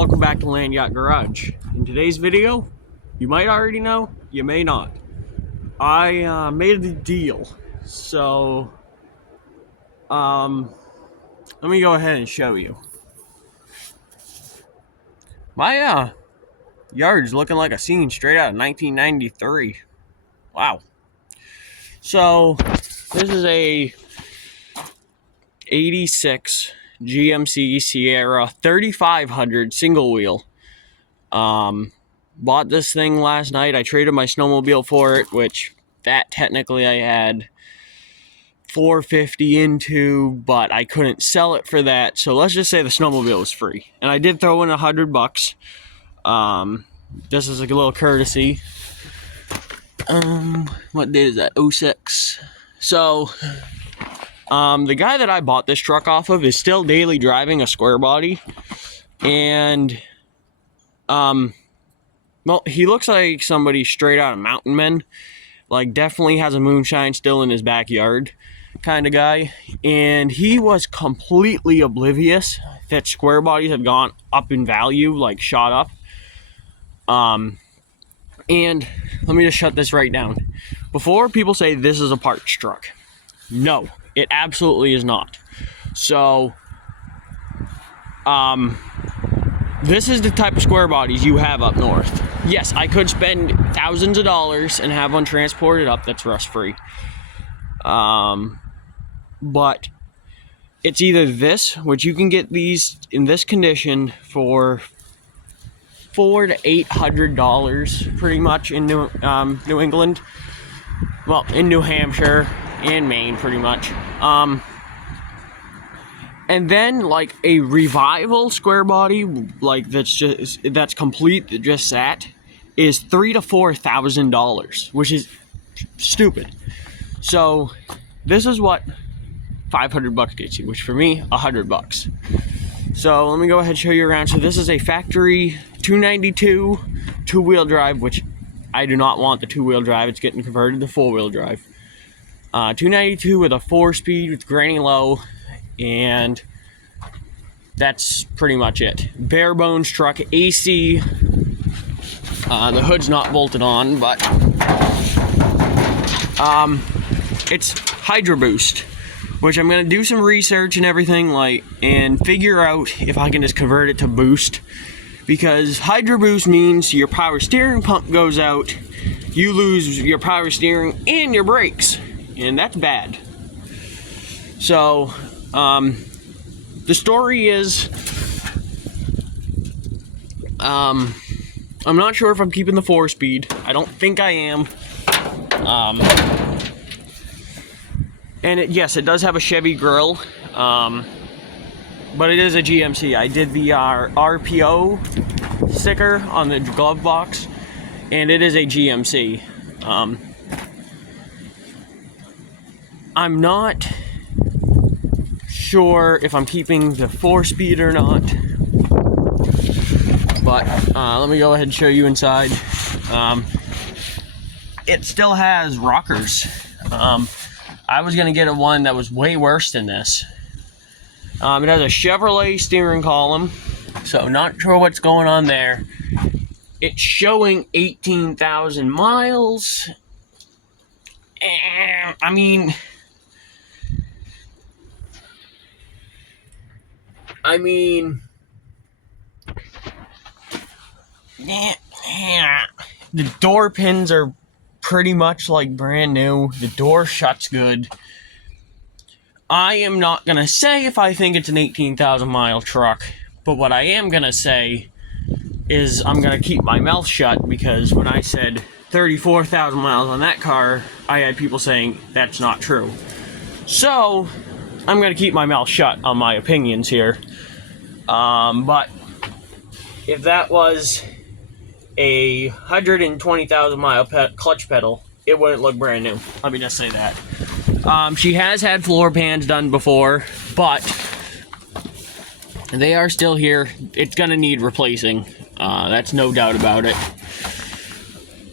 Welcome back to Land Yacht Garage. In today's video, you might already know, you may not. I made a deal, so let me go ahead and show you. My yard's looking like a scene straight out of 1993. Wow. So this is a 86 GMC Sierra 3500 single wheel. Bought this thing last night. I traded my snowmobile for it, which that technically I had $450 into, but I couldn't sell it for that. So let's just say the snowmobile was free, and I did throw in $100. This is like a little courtesy. What date is that? 06. So the guy that I bought this truck off of is still daily driving a square body, and well, he looks like somebody straight out of Mountain Men. Like, definitely has a moonshine still in his backyard kind of guy. And he was completely oblivious that square bodies have gone up in value, like shot up. And let me just shut this right down. Before people say this is a parts truck, no, it absolutely is not. So, this is the type of square bodies you have up north. Yes, I could spend thousands of dollars and have one transported up that's rust-free. But it's either this, which you can get these in this condition for $400 to $800 pretty much in New England. Well, in New Hampshire and Maine pretty much. And then like a revival square body, like that's complete, that just sat, is $3,000 to $4,000, which is stupid. So this is what $500 gets you, which for me, $100. So let me go ahead and show you around. So this is a factory 292 two-wheel drive, which I do not want the two-wheel drive. It's getting converted to four-wheel drive. 292 with a 4-speed with granny low. And that's pretty much it. Bare bones truck, AC. The hood's not bolted on, but it's Hydro Boost, which I'm gonna do some research and everything and figure out if I can just convert it to boost, because Hydro Boost means your power steering pump goes out, you lose your power steering and your brakes, and that's bad. So the story is, I'm not sure if I'm keeping the 4-speed. I don't think I am. And yes, it does have a Chevy grill, but it is a GMC. I did the RPO sticker on the glove box, and it is a GMC. I'm not sure if I'm keeping the 4-speed or not, but let me go ahead and show you inside. It still has rockers. I was gonna get one that was way worse than this. It has a Chevrolet steering column, so not sure what's going on there. It's showing 18,000 miles. I mean, the door pins are pretty much like brand new. The door shuts good. I am not gonna say if I think it's an 18,000 mile truck, but what I am gonna say is I'm gonna keep my mouth shut, because when I said 34,000 miles on that car, I had people saying that's not true. So I'm gonna keep my mouth shut on my opinions here. But if that was a 120,000 mile clutch pedal, it wouldn't look brand new. Let me just say that. She has had floor pans done before, but they are still here. It's gonna need replacing. That's no doubt about it.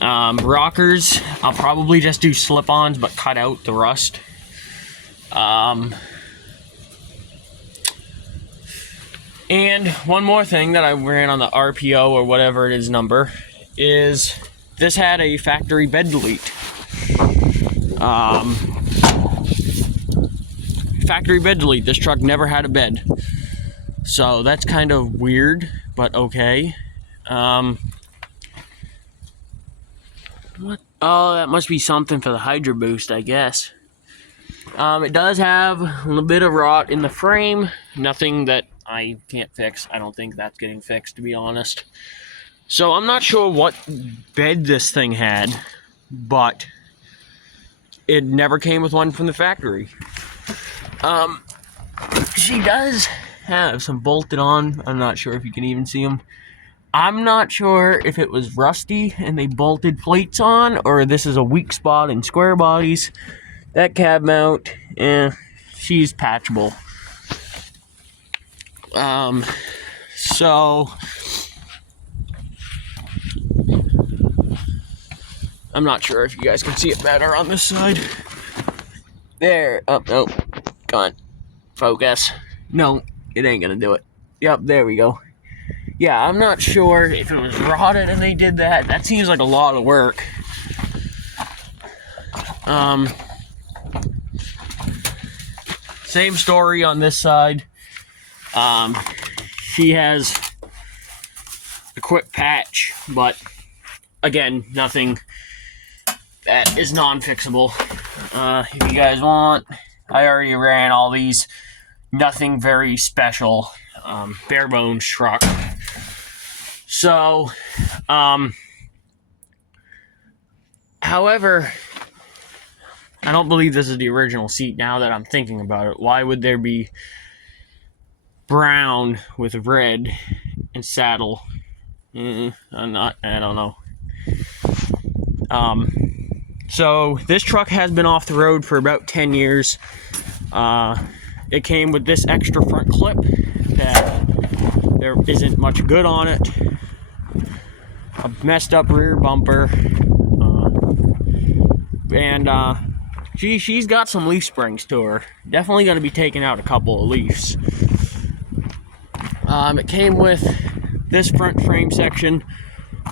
Rockers, I'll probably just do slip-ons, but cut out the rust. And one more thing that I ran on the RPO or whatever it is number is this had a factory bed delete. Factory bed delete. This truck never had a bed. So that's kind of weird, but okay. What? Oh, that must be something for the Hydro Boost, I guess. It does have a little bit of rot in the frame. Nothing that I can't fix. I don't think that's getting fixed, to be honest. So I'm not sure what bed this thing had, but it never came with one from the factory. She does have some bolted on. I'm not sure if you can even see them. I'm not sure if it was rusty and they bolted plates on, or this is a weak spot in square bodies. That cab mount, she's patchable. So I'm not sure if you guys can see it better on this side. There. Oh, no. Come on. Focus. No, it ain't gonna do it. Yep, there we go. Yeah, I'm not sure if it was rotted and they did that. That seems like a lot of work. Same story on this side. She has a quick patch, but again, nothing that is non-fixable. If you guys want, I already ran all these. Nothing very special. Bare bones truck. So, however, I don't believe this is the original seat now that I'm thinking about it. Why would there be brown with red and saddle? I don't know. So this truck has been off the road for about 10 years. It came with this extra front clip that there isn't much good on it. A messed up rear bumper. She's got some leaf springs to her. Definitely going to be taking out a couple of leaves. It came with this front frame section,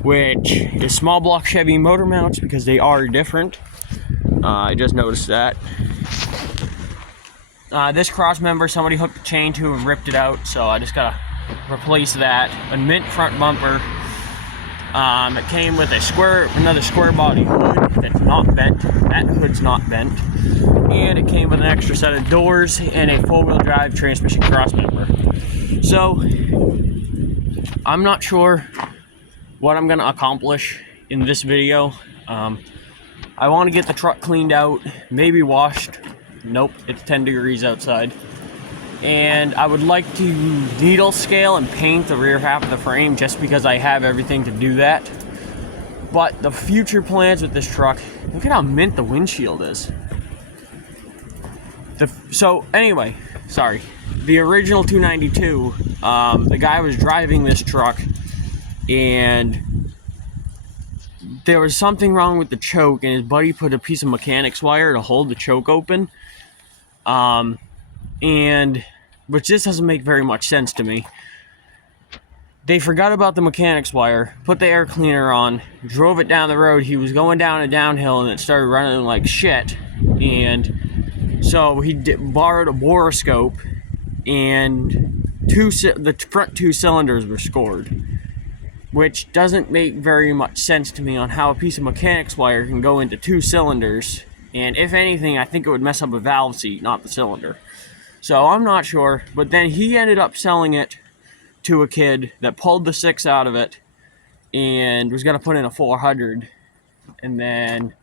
which is small block Chevy motor mounts because they are different. I just noticed that. This cross member, somebody hooked the chain to and ripped it out, so I just gotta replace that. A mint front bumper. It came with another square body hood that's not bent. That hood's not bent. And it came with an extra set of doors and a four-wheel drive transmission cross member. So, I'm not sure what I'm gonna accomplish in this video. I want to get the truck cleaned out, maybe washed. Nope, it's 10 degrees outside. And I would like to needle scale and paint the rear half of the frame just because I have everything to do that. But the future plans with this truck, look at how mint the windshield is. So anyway, sorry. The original 292, the guy was driving this truck and there was something wrong with the choke, and his buddy put a piece of mechanics wire to hold the choke open. Which this doesn't make very much sense to me. They forgot about the mechanics wire, put the air cleaner on, drove it down the road. He was going down a downhill and it started running like shit. And so he borrowed a boroscope, and the front two cylinders were scored. Which doesn't make very much sense to me on how a piece of mechanics wire can go into two cylinders. And if anything, I think it would mess up a valve seat, not the cylinder. So I'm not sure. But then he ended up selling it to a kid that pulled the 6 out of it and was going to put in a 400. And then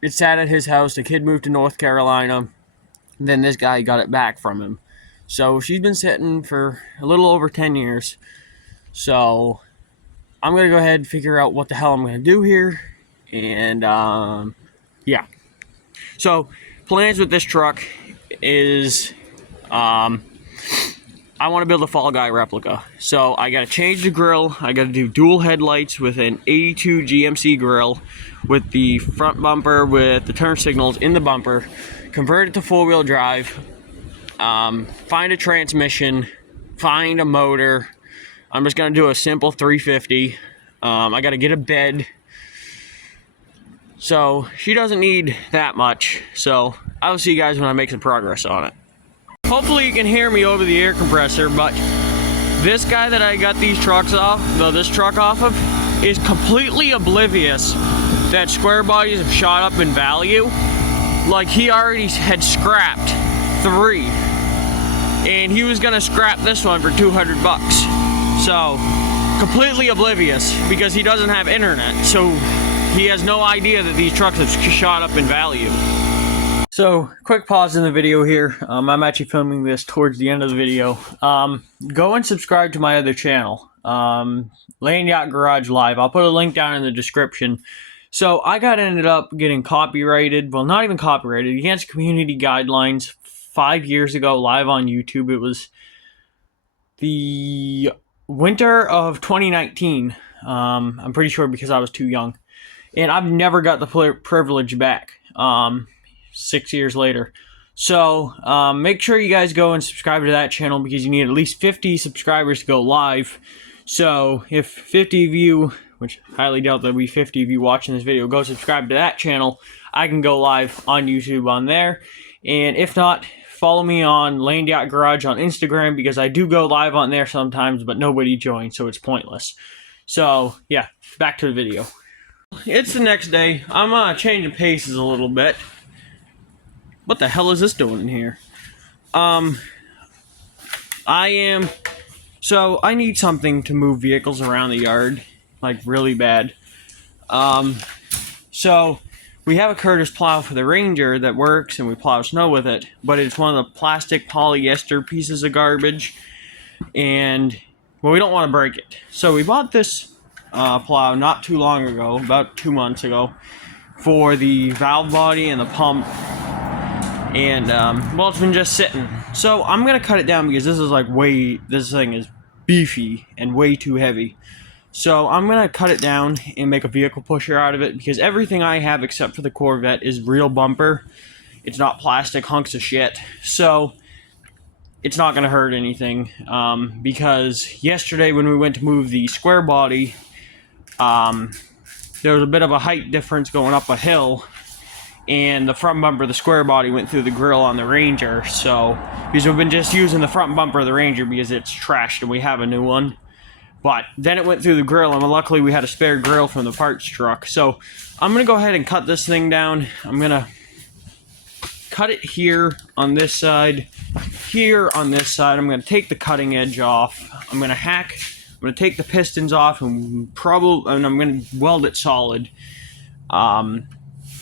it sat at his house. The kid moved to North Carolina. Then this guy got it back from him. So she's been sitting for a little over 10 years. So I'm going to go ahead and figure out what the hell I'm going to do here. And yeah. So plans with this truck is I want to build a Fall Guy replica. So I got to change the grill. I got to do dual headlights with an 82 GMC grill with the front bumper with the turn signals in the bumper. Convert it to four-wheel drive. find a transmission, find a motor. I'm just gonna do a simple 350. I gotta get a bed. So she doesn't need that much. So I'll see you guys when I make some progress on it. Hopefully you can hear me over the air compressor, but this guy that I got these trucks off, this truck off of, is completely oblivious that square bodies have shot up in value. Like, he already had scrapped 3, and he was gonna scrap this one for 200 bucks. So, completely oblivious, because he doesn't have internet, so he has no idea that these trucks have shot up in value. So, quick pause in the video here. I'm actually filming this towards the end of the video. Go and subscribe to my other channel, Land Yacht Garage Live. I'll put a link down in the description. So, I ended up getting copyrighted, well, not even copyrighted, against community guidelines 5 years ago, live on YouTube. It was the winter of 2019. I'm pretty sure, because I was too young. And I've never got the privilege back. 6 years later. So make sure you guys go and subscribe to that channel, because you need at least 50 subscribers to go live. So if 50 of you, which I highly doubt there'll be 50 of you watching this video, go subscribe to that channel, I can go live on YouTube on there. And if not, follow me on Land Yacht Garage on Instagram, because I do go live on there sometimes, but nobody joins, so it's pointless. So yeah, back to the video. It's the next day. I'm changing paces a little bit. What the hell is this doing in here? So I need something to move vehicles around the yard, like really bad. So we have a Curtis plow for the Ranger that works, and we plow snow with it, but it's one of the plastic polyester pieces of garbage, and well, we don't want to break it. So we bought this plow not too long ago, about 2 months ago, for the valve body and the pump. And, well, it's been just sitting. So, I'm gonna cut it down, because this is like this thing is beefy and way too heavy. So, I'm gonna cut it down and make a vehicle pusher out of it, because everything I have except for the Corvette is real bumper. It's not plastic hunks of shit. So, it's not gonna hurt anything. Because yesterday when we went to move the square body, there was a bit of a height difference going up a hill, and the front bumper of the square body went through the grill on the Ranger. So, because we've been just using the front bumper of the Ranger because it's trashed and we have a new one. But then it went through the grill, and luckily we had a spare grill from the parts truck. So, I'm going to go ahead and cut this thing down. I'm going to cut it here on this side, here on this side. I'm going to take the cutting edge off. I'm going to hack. I'm going to take the pistons off, and I'm going to weld it solid.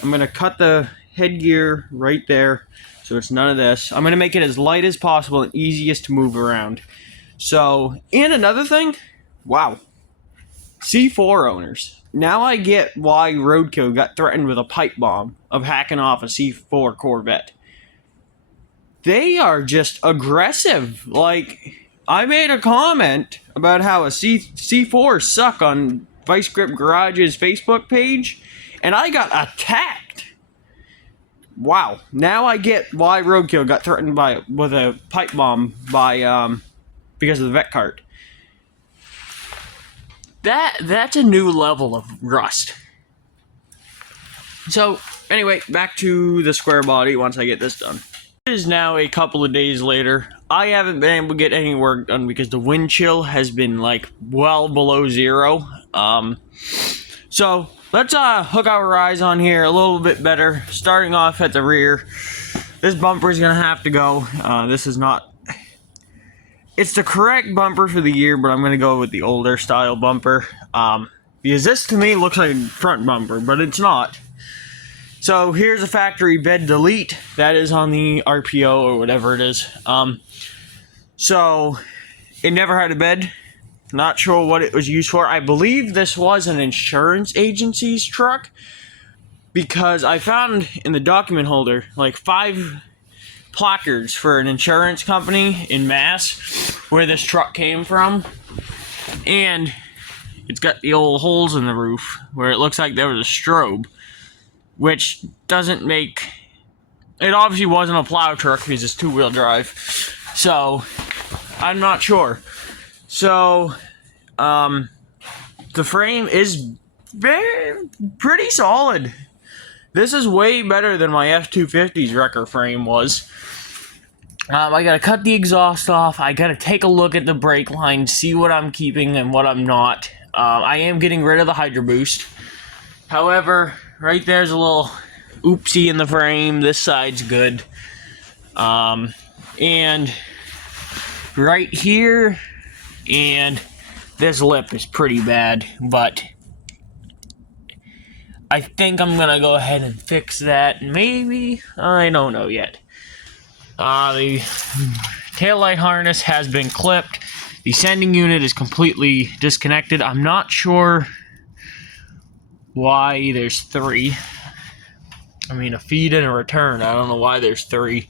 I'm going to cut the headgear right there, so it's none of this. I'm going to make it as light as possible and easiest to move around. So, and another thing, wow, C4 owners. Now I get why Roadkill got threatened with a pipe bomb of hacking off a C4 Corvette. They are just aggressive. Like, I made a comment about how a C4 suck on Vice Grip Garage's Facebook page, and I got attacked. Wow. Now I get why Roadkill got threatened with a pipe bomb because of the vet cart. That's a new level of rust. So, anyway, back to the square body once I get this done. It is now a couple of days later. I haven't been able to get any work done because the wind chill has been like well below 0. So, let's hook our eyes on here a little bit better. Starting off at the rear. This bumper is going to have to go. This is not... It's the correct bumper for the year, but I'm going to go with the older style bumper. Because this to me looks like a front bumper, but it's not. So here's a factory bed delete. That is on the RPO or whatever it is. So it never had a bed. Not sure what it was used for. I believe this was an insurance agency's truck, because I found in the document holder like 5 placards for an insurance company in Mass where this truck came from, and it's got the old holes in the roof where it looks like there was a strobe, which doesn't make It obviously wasn't a plow truck because it's two-wheel drive. So, I'm not sure. So, the frame is pretty solid. This is way better than my F-250's wrecker frame was. I gotta cut the exhaust off. I gotta take a look at the brake line, see what I'm keeping and what I'm not. I am getting rid of the Hydro Boost. However, right there's a little oopsie in the frame. This side's good. And right here and this lip is pretty bad, but I think I'm gonna go ahead and fix that. Maybe, I don't know yet. The taillight harness has been clipped. The sending unit is completely disconnected. I'm not sure why there's three. I mean, a feed and a return. I don't know why there's three.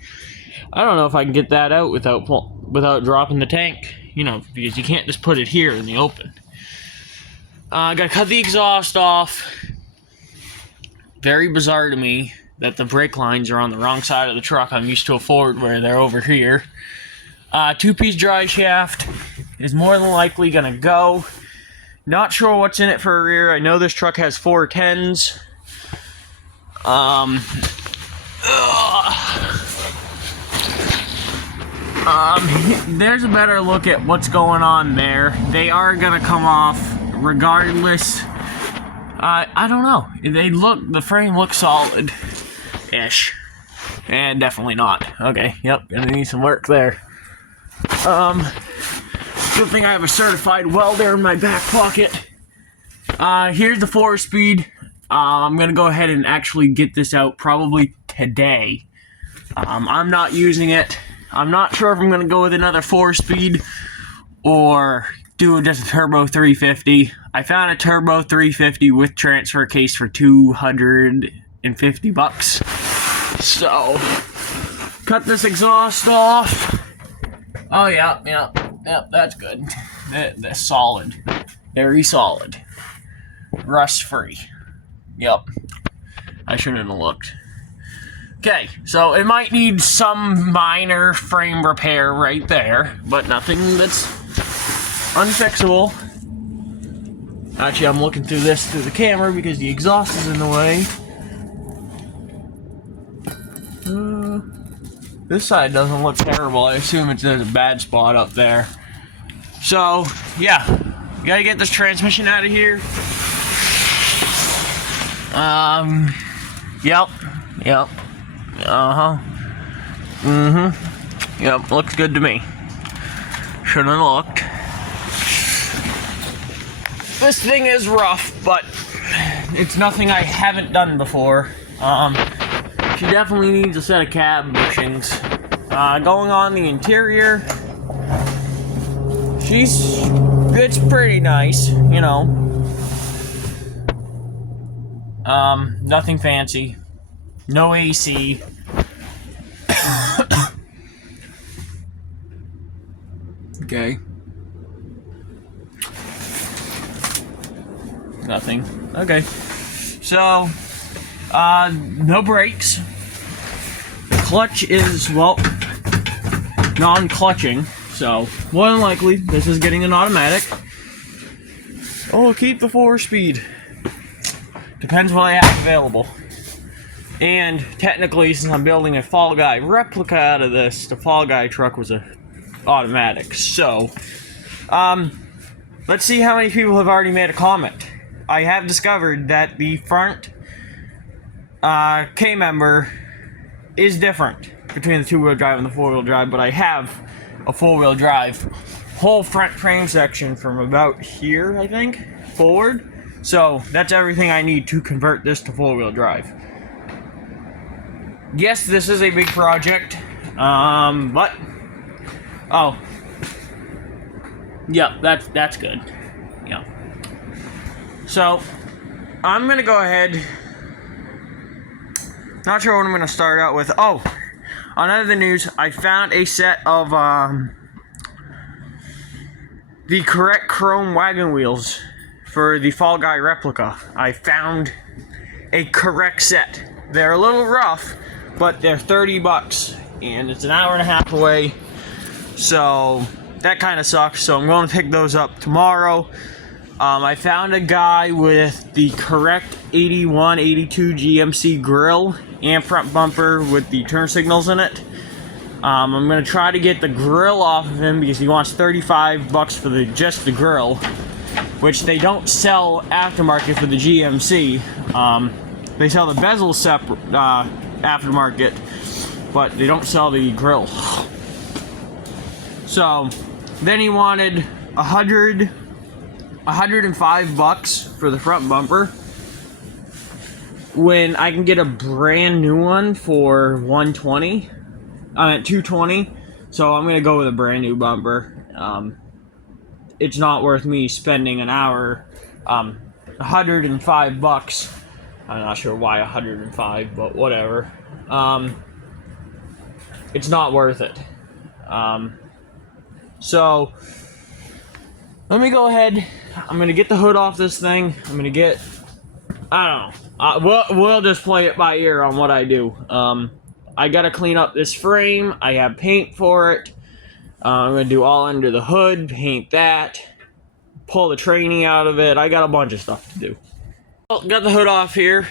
I don't know if I can get that out without dropping the tank. You know, because you can't just put it here in the open. I gotta cut the exhaust off. Very bizarre to me that the brake lines are on the wrong side of the truck. I'm used to a Ford where they're over here. Two-piece dry shaft is more than likely gonna go. Not sure what's in it for a rear. I know this truck has 410s. There's a better look at what's going on there. They are gonna come off regardless. I don't know. The frame looks solid-ish. And definitely not. Okay, yep, gonna need some work there. Good thing I have a certified welder in my back pocket. Here's the 4-speed. I'm gonna go ahead and actually get this out probably today. I'm not using it. I'm not sure if I'm gonna go with another 4-speed or do just a turbo 350. I found a turbo 350 with transfer case for $250. So, cut this exhaust off. Oh yeah, that's good. That's solid. Very solid. Rust free. Yep. I shouldn't have looked. Okay, so it might need some minor frame repair right there, but nothing that's unfixable. Actually, I'm looking through the camera because the exhaust is in the way. This side doesn't look terrible. I assume there's a bad spot up there. So, yeah. Gotta get this transmission out of here. Yep. Yep, looks good to me. Shouldn't have looked. This thing is rough, but it's nothing I haven't done before. She definitely needs a set of cab bushings. Going on the interior, it's pretty nice, you know. Nothing fancy. No AC. Okay. Nothing. Okay. So, no brakes. Clutch is, well, non-clutching. So, more than likely, this is getting an automatic. Oh, keep the 4-speed. Depends what I have available. And technically, since I'm building a Fall Guy replica out of this, the Fall Guy truck was a automatic. So, let's see how many people have already made a comment. I have discovered that the front K-member is different between the two-wheel drive and the four-wheel drive, but I have a four-wheel drive whole front frame section from about here, I think, forward. So that's everything I need to convert this to four-wheel drive. Yes, this is a big project, but oh, yeah, that's good. Yeah. So I'm gonna go ahead. Not sure what I'm gonna start out with. Oh, on other news, I found a set of the correct chrome wagon wheels for the Fall Guy replica. I found a correct set. They're a little rough, but they're 30 bucks, and it's an hour and a half away, so that kind of sucks. So I'm going to pick those up tomorrow. I found a guy with the correct 81, 82 GMC grill and front bumper with the turn signals in it. I'm going to try to get the grill off of him because he wants 35 bucks for just the grill, which they don't sell aftermarket for the GMC. They sell the bezel separate aftermarket, but they don't sell the grill. So then he wanted 105 bucks for the front bumper, when I can get a brand new one for 120. I'm at 220, so I'm gonna go with a brand new bumper. It's not worth me spending an hour, 105 bucks. I'm not sure why 105, but whatever. It's not worth it. So let me go ahead. I'm gonna get the hood off this thing. I'm gonna get, I don't know. We'll just play it by ear on what I do. I gotta clean up this frame. I have paint for it. I'm gonna do all under the hood, paint that, pull the training out of it. I got a bunch of stuff to do. Well, got the hood off here.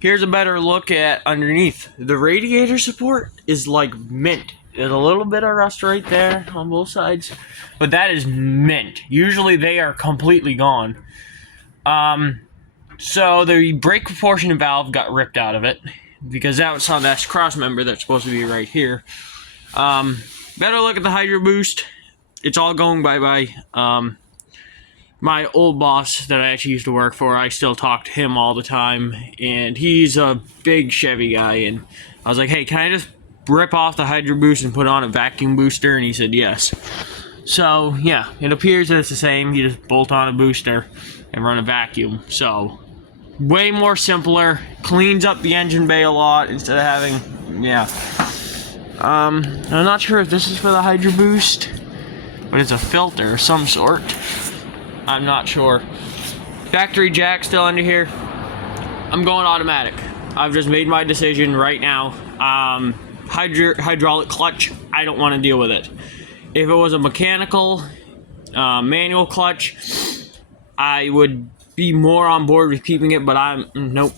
Here's a better look at underneath. The radiator support is like mint. There's a little bit of rust right there on both sides, but that is mint. Usually they are completely gone. So the brake proportion valve got ripped out of it, because that cross member that's supposed to be right here. Better look at the Hydro Boost. It's all going bye-bye. My old boss that I actually used to work for, I still talk to him all the time, and he's a big Chevy guy, and I was like, hey, can I just rip off the Hydro Boost and put on a vacuum booster? And he said yes. So yeah, it appears that it's the same. You just bolt on a booster and run a vacuum. So way more simpler, cleans up the engine bay a lot instead of having, yeah. I'm not sure if this is for the Hydro Boost, but it's a filter of some sort. I'm not sure. Factory jack still under here. I'm going automatic. I've just made my decision right now. Hydraulic clutch, I don't want to deal with it. If it was a mechanical, manual clutch, I would be more on board with keeping it, but nope,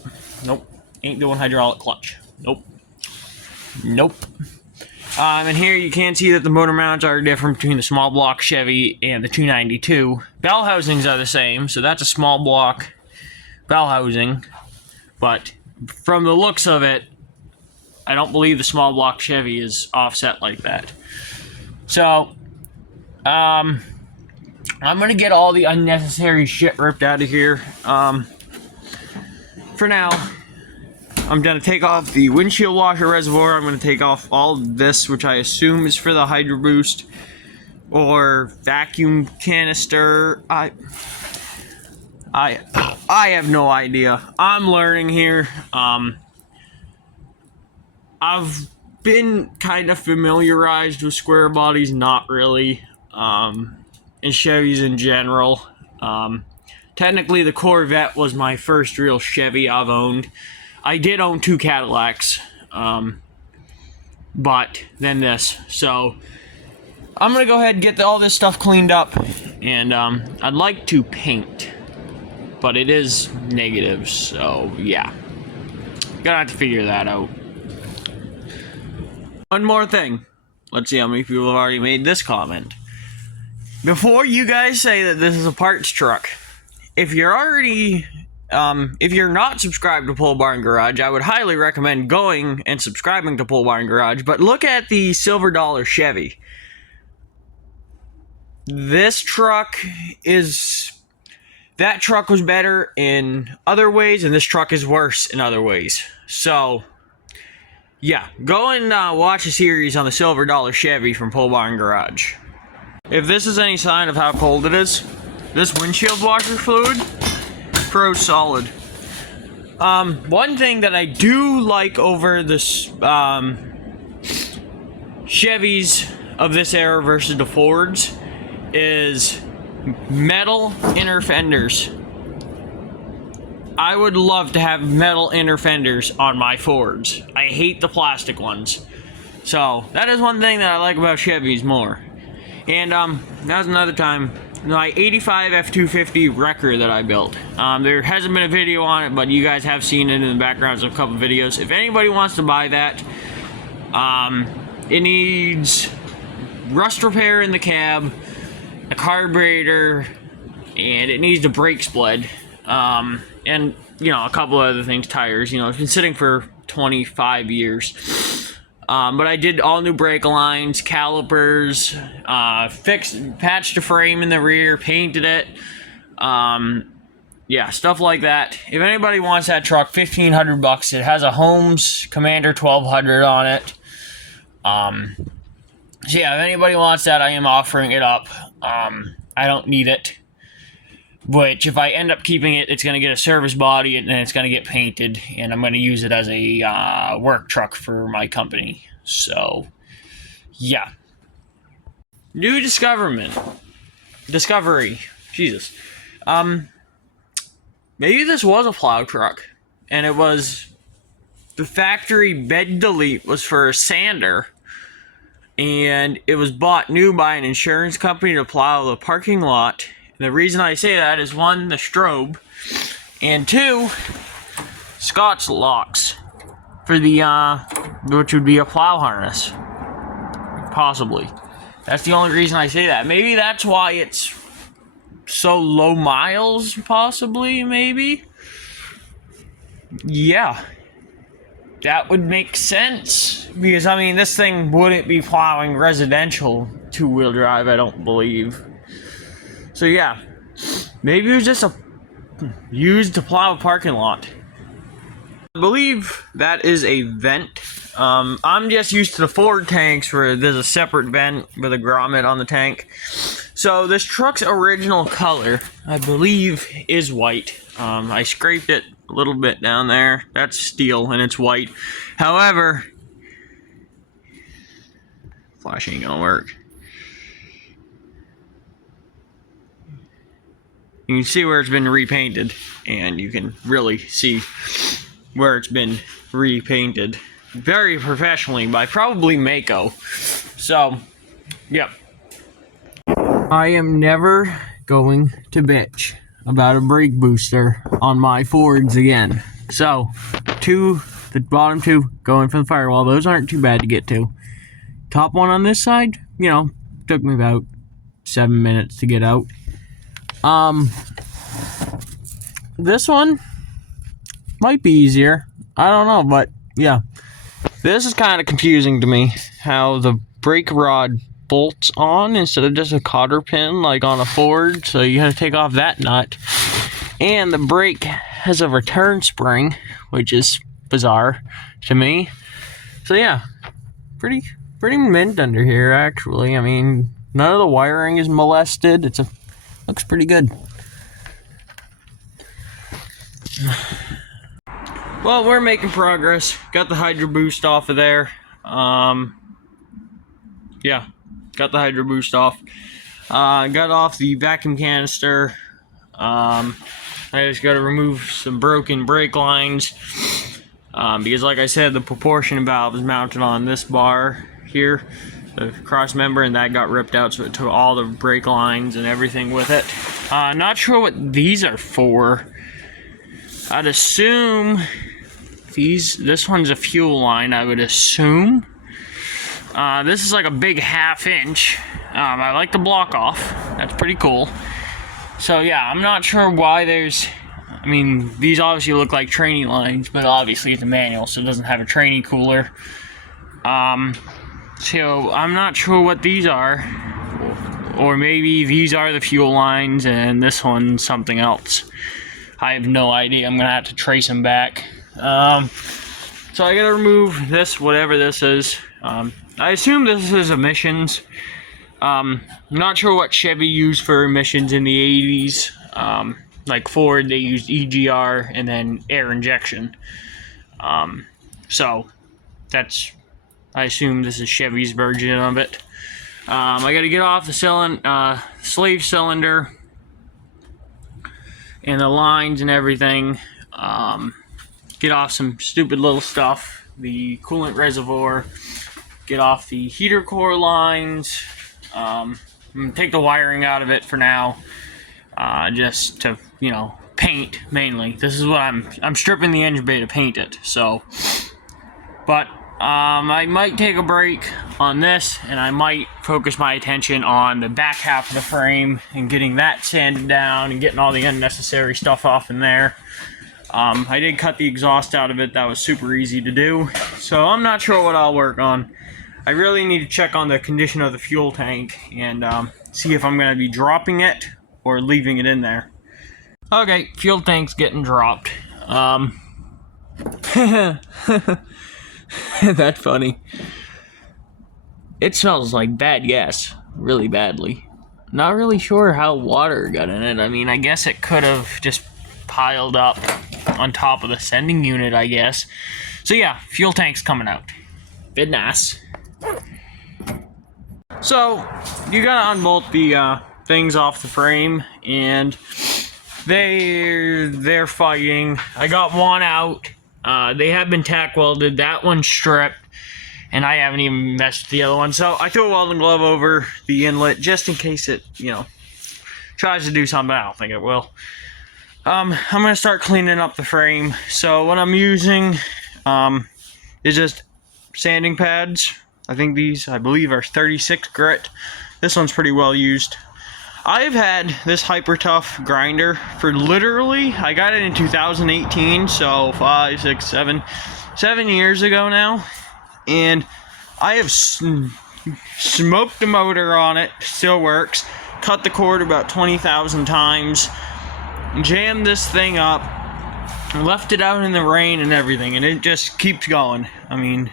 ain't doing hydraulic clutch. Nope. And here you can see that the motor mounts are different between the small block Chevy and the 292. Bell housings are the same, so that's a small block bell housing, but from the looks of it, I don't believe the small block Chevy is offset like that. So, I'm gonna get all the unnecessary shit ripped out of here. For now, I'm gonna take off the windshield washer reservoir. I'm gonna take off all this, which I assume is for the Hydro Boost or vacuum canister. I have no idea. I'm learning here. I've been kind of familiarized with square bodies, not really, and Chevys in general. Technically, the Corvette was my first real Chevy I've owned. I did own 2 Cadillacs, but then this. So I'm gonna go ahead and get all this stuff cleaned up, and I'd like to paint, but it is negative, so yeah, gonna have to figure that out. One more thing. Let's see how many people have already made this comment. Before you guys say that this is a parts truck, if you're already, if you're not subscribed to Pole Barn Garage, I would highly recommend going and subscribing to Pole Barn Garage. But look at the Silver Dollar Chevy. This truck is, that truck was better in other ways, and this truck is worse in other ways. So yeah, go and watch a series on the Silver Dollar Chevy from Pole Barn Garage. If this is any sign of how cold it is, this windshield washer fluid, froze solid. One thing that I do like over this Chevys of this era versus the Fords is metal inner fenders. I would love to have metal inner fenders on my Fords. I hate the plastic ones. So that is one thing that I like about Chevys more. And that was another time, my 85 F250 wrecker that I built. There hasn't been a video on it, but you guys have seen it in the backgrounds of a couple videos. If anybody wants to buy that, it needs rust repair in the cab, a carburetor, and it needs a brake splid. And, you know, a couple other things, tires. You know, it's been sitting for 25 years. But I did all new brake lines, calipers, patched the frame in the rear, painted it. Yeah, stuff like that. If anybody wants that truck, $1,500. It has a Holmes Commander 1200 on it. So yeah, if anybody wants that, I am offering it up. I don't need it. Which, if I end up keeping it, it's going to get a service body and it's going to get painted, and I'm going to use it as a work truck for my company. So, yeah. New discovery. Jesus. Maybe this was a plow truck, and it was the factory bed delete was for a sander, and it was bought new by an insurance company to plow the parking lot. The reason I say that is, one, the strobe, and two, Scotch locks for the, which would be a plow harness, possibly. That's the only reason I say that. Maybe that's why it's so low miles, possibly, maybe? Yeah. That would make sense, because, I mean, this thing wouldn't be plowing residential two-wheel drive, I don't believe. So yeah, maybe it was just used to plow a parking lot. I believe that is a vent. I'm just used to the Ford tanks where there's a separate vent with a grommet on the tank. So this truck's original color, I believe, is white. I scraped it a little bit down there. That's steel and it's white. However, flash ain't gonna work. You can see where it's been repainted, and you can really see where it's been repainted very professionally by probably Mako. So, yep. I am never going to bitch about a brake booster on my Fords again. So, the bottom two going for the firewall, those aren't too bad to get to. Top one on this side, you know, took me about 7 minutes to get out. This one might be easier. I don't know, but yeah. This is kind of confusing to me, how the brake rod bolts on instead of just a cotter pin like on a Ford, so you gotta take off that nut. And the brake has a return spring, which is bizarre to me. So yeah, pretty mint under here, actually. I mean, none of the wiring is molested. Looks pretty good. Well, we're making progress. Got the Hydro Boost off of there. Yeah, got the Hydro Boost off. Got off the vacuum canister. I just got to remove some broken brake lines. Because like I said, the proportion valve is mounted on this bar here, the cross member, and that got ripped out, so it took all the brake lines and everything with it. Not sure what these are for. I'd assume this one's a fuel line, I would assume. This is like a big 1/2 inch. I like the block off. That's pretty cool. So yeah, I'm not sure why I mean, these obviously look like training lines, but obviously it's a manual, so it doesn't have a training cooler. So I'm not sure what these are. Or maybe these are the fuel lines and this one's something else. I have no idea. I'm gonna have to trace them back. So I gotta remove this, whatever this is. I assume this is emissions. I'm not sure what Chevy used for emissions in the 80s. Like Ford, they used EGR and then air injection. So I assume this is Chevy's version of it. I gotta get off the slave cylinder and the lines and everything. get off some stupid little stuff, the coolant reservoir, get off the heater core lines, I'm gonna take the wiring out of it for now, just to, you know, paint mainly. This is what I'm stripping the engine bay to paint it, so. But I might take a break on this, and I might focus my attention on the back half of the frame and getting that sanded down and getting all the unnecessary stuff off in there. I did cut the exhaust out of it. That was super easy to do, so I'm not sure what I'll work on. I really need to check on the condition of the fuel tank and see if I'm going to be dropping it or leaving it in there. Okay, fuel tank's getting dropped. That's funny. It smells like bad gas, really badly. Not really sure how water got in it. I mean, I guess it could have just piled up on top of the sending unit, I guess. So yeah, fuel tank's coming out. Bit nice. So, you gotta unbolt the things off the frame, and they're fighting. I got one out. They have been tack welded. That one's stripped, and I haven't even messed with the other one. So I threw a welding glove over the inlet just in case it, you know, tries to do something. I don't think it will. I'm gonna start cleaning up the frame. So what I'm using is just sanding pads. I think these, I believe, are 36 grit. This one's pretty well used. I've had this Hyper Tough grinder for literally, I got it in 2018, so 5, 6, 7 years ago now. And I have smoked the motor on it, still works. Cut the cord about 20,000 times. Jammed this thing up. Left it out in the rain and everything, and it just keeps going. I mean,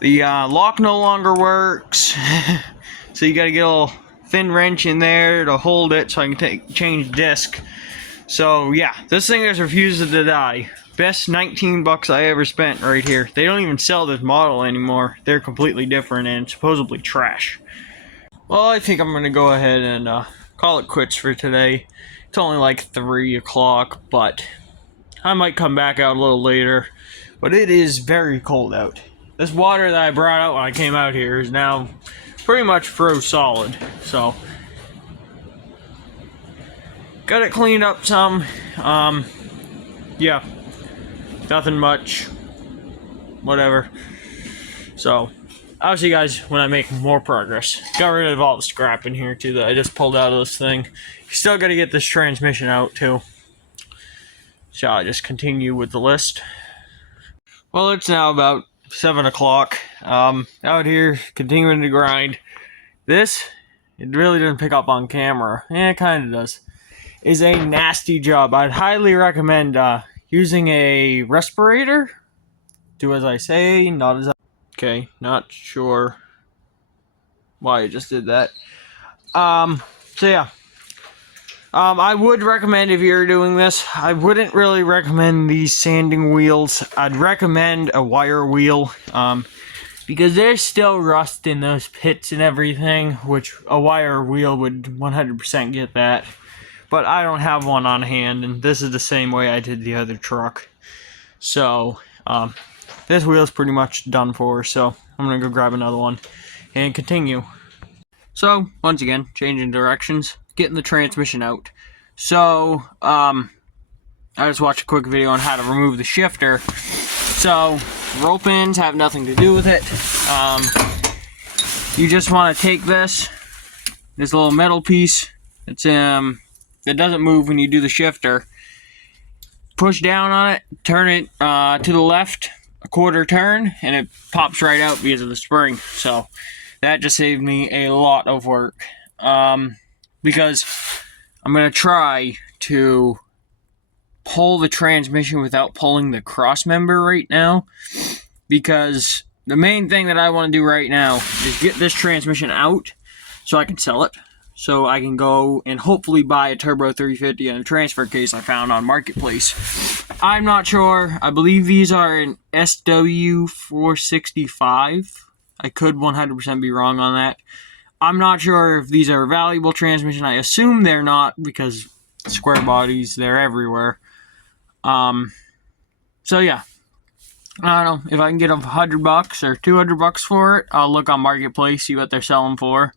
the lock no longer works. So you gotta get a little thin wrench in there to hold it so I can change disc. So yeah, this thing is refusing to die. Best 19 bucks I ever spent right here. They don't even sell this model anymore. They're completely different and supposedly trash. Well, I think I'm gonna go ahead and call it quits for today. It's only like 3 o'clock, but I might come back out a little later. But it is very cold out. This water that I brought out when I came out here is now pretty much froze solid, so got it cleaned up some. Yeah, nothing much, whatever. So I'll see you guys when I make more progress. Got rid of all the scrap in here too that I just pulled out of this thing. Still got to get this transmission out too. Shall I just continue with the list? Well, it's now about 7 o'clock. Out here continuing to grind. This, it really doesn't pick up on camera. Yeah, it kind of does. Is a nasty job. I'd highly recommend using a respirator. Do as I say, not as I... Okay, not sure why I just did that. So yeah. I would recommend, if you're doing this, I wouldn't really recommend these sanding wheels. I'd recommend a wire wheel, because there's still rust in those pits and everything, which a wire wheel would 100% get that. But I don't have one on hand, and this is the same way I did the other truck. So, this wheel's pretty much done for, so I'm gonna go grab another one and continue. So, once again, changing directions. Getting the transmission out. So, I just watched a quick video on how to remove the shifter. So, roll pins have nothing to do with it. You just want to take this little metal piece. It's that doesn't move when you do the shifter. Push down on it, turn it to the left a quarter turn, and it pops right out because of the spring. So, that just saved me a lot of work. Because I'm going to try to pull the transmission without pulling the cross member right now. Because the main thing that I want to do right now is get this transmission out so I can sell it. So I can go and hopefully buy a Turbo 350 and a transfer case I found on Marketplace. I'm not sure. I believe these are an SW465. I could 100% be wrong on that. I'm not sure if these are a valuable transmission. I assume they're not, because square bodies, they're everywhere. So yeah, I don't know if I can get $100 or $200 for it. I'll look on Marketplace, see what they're selling for,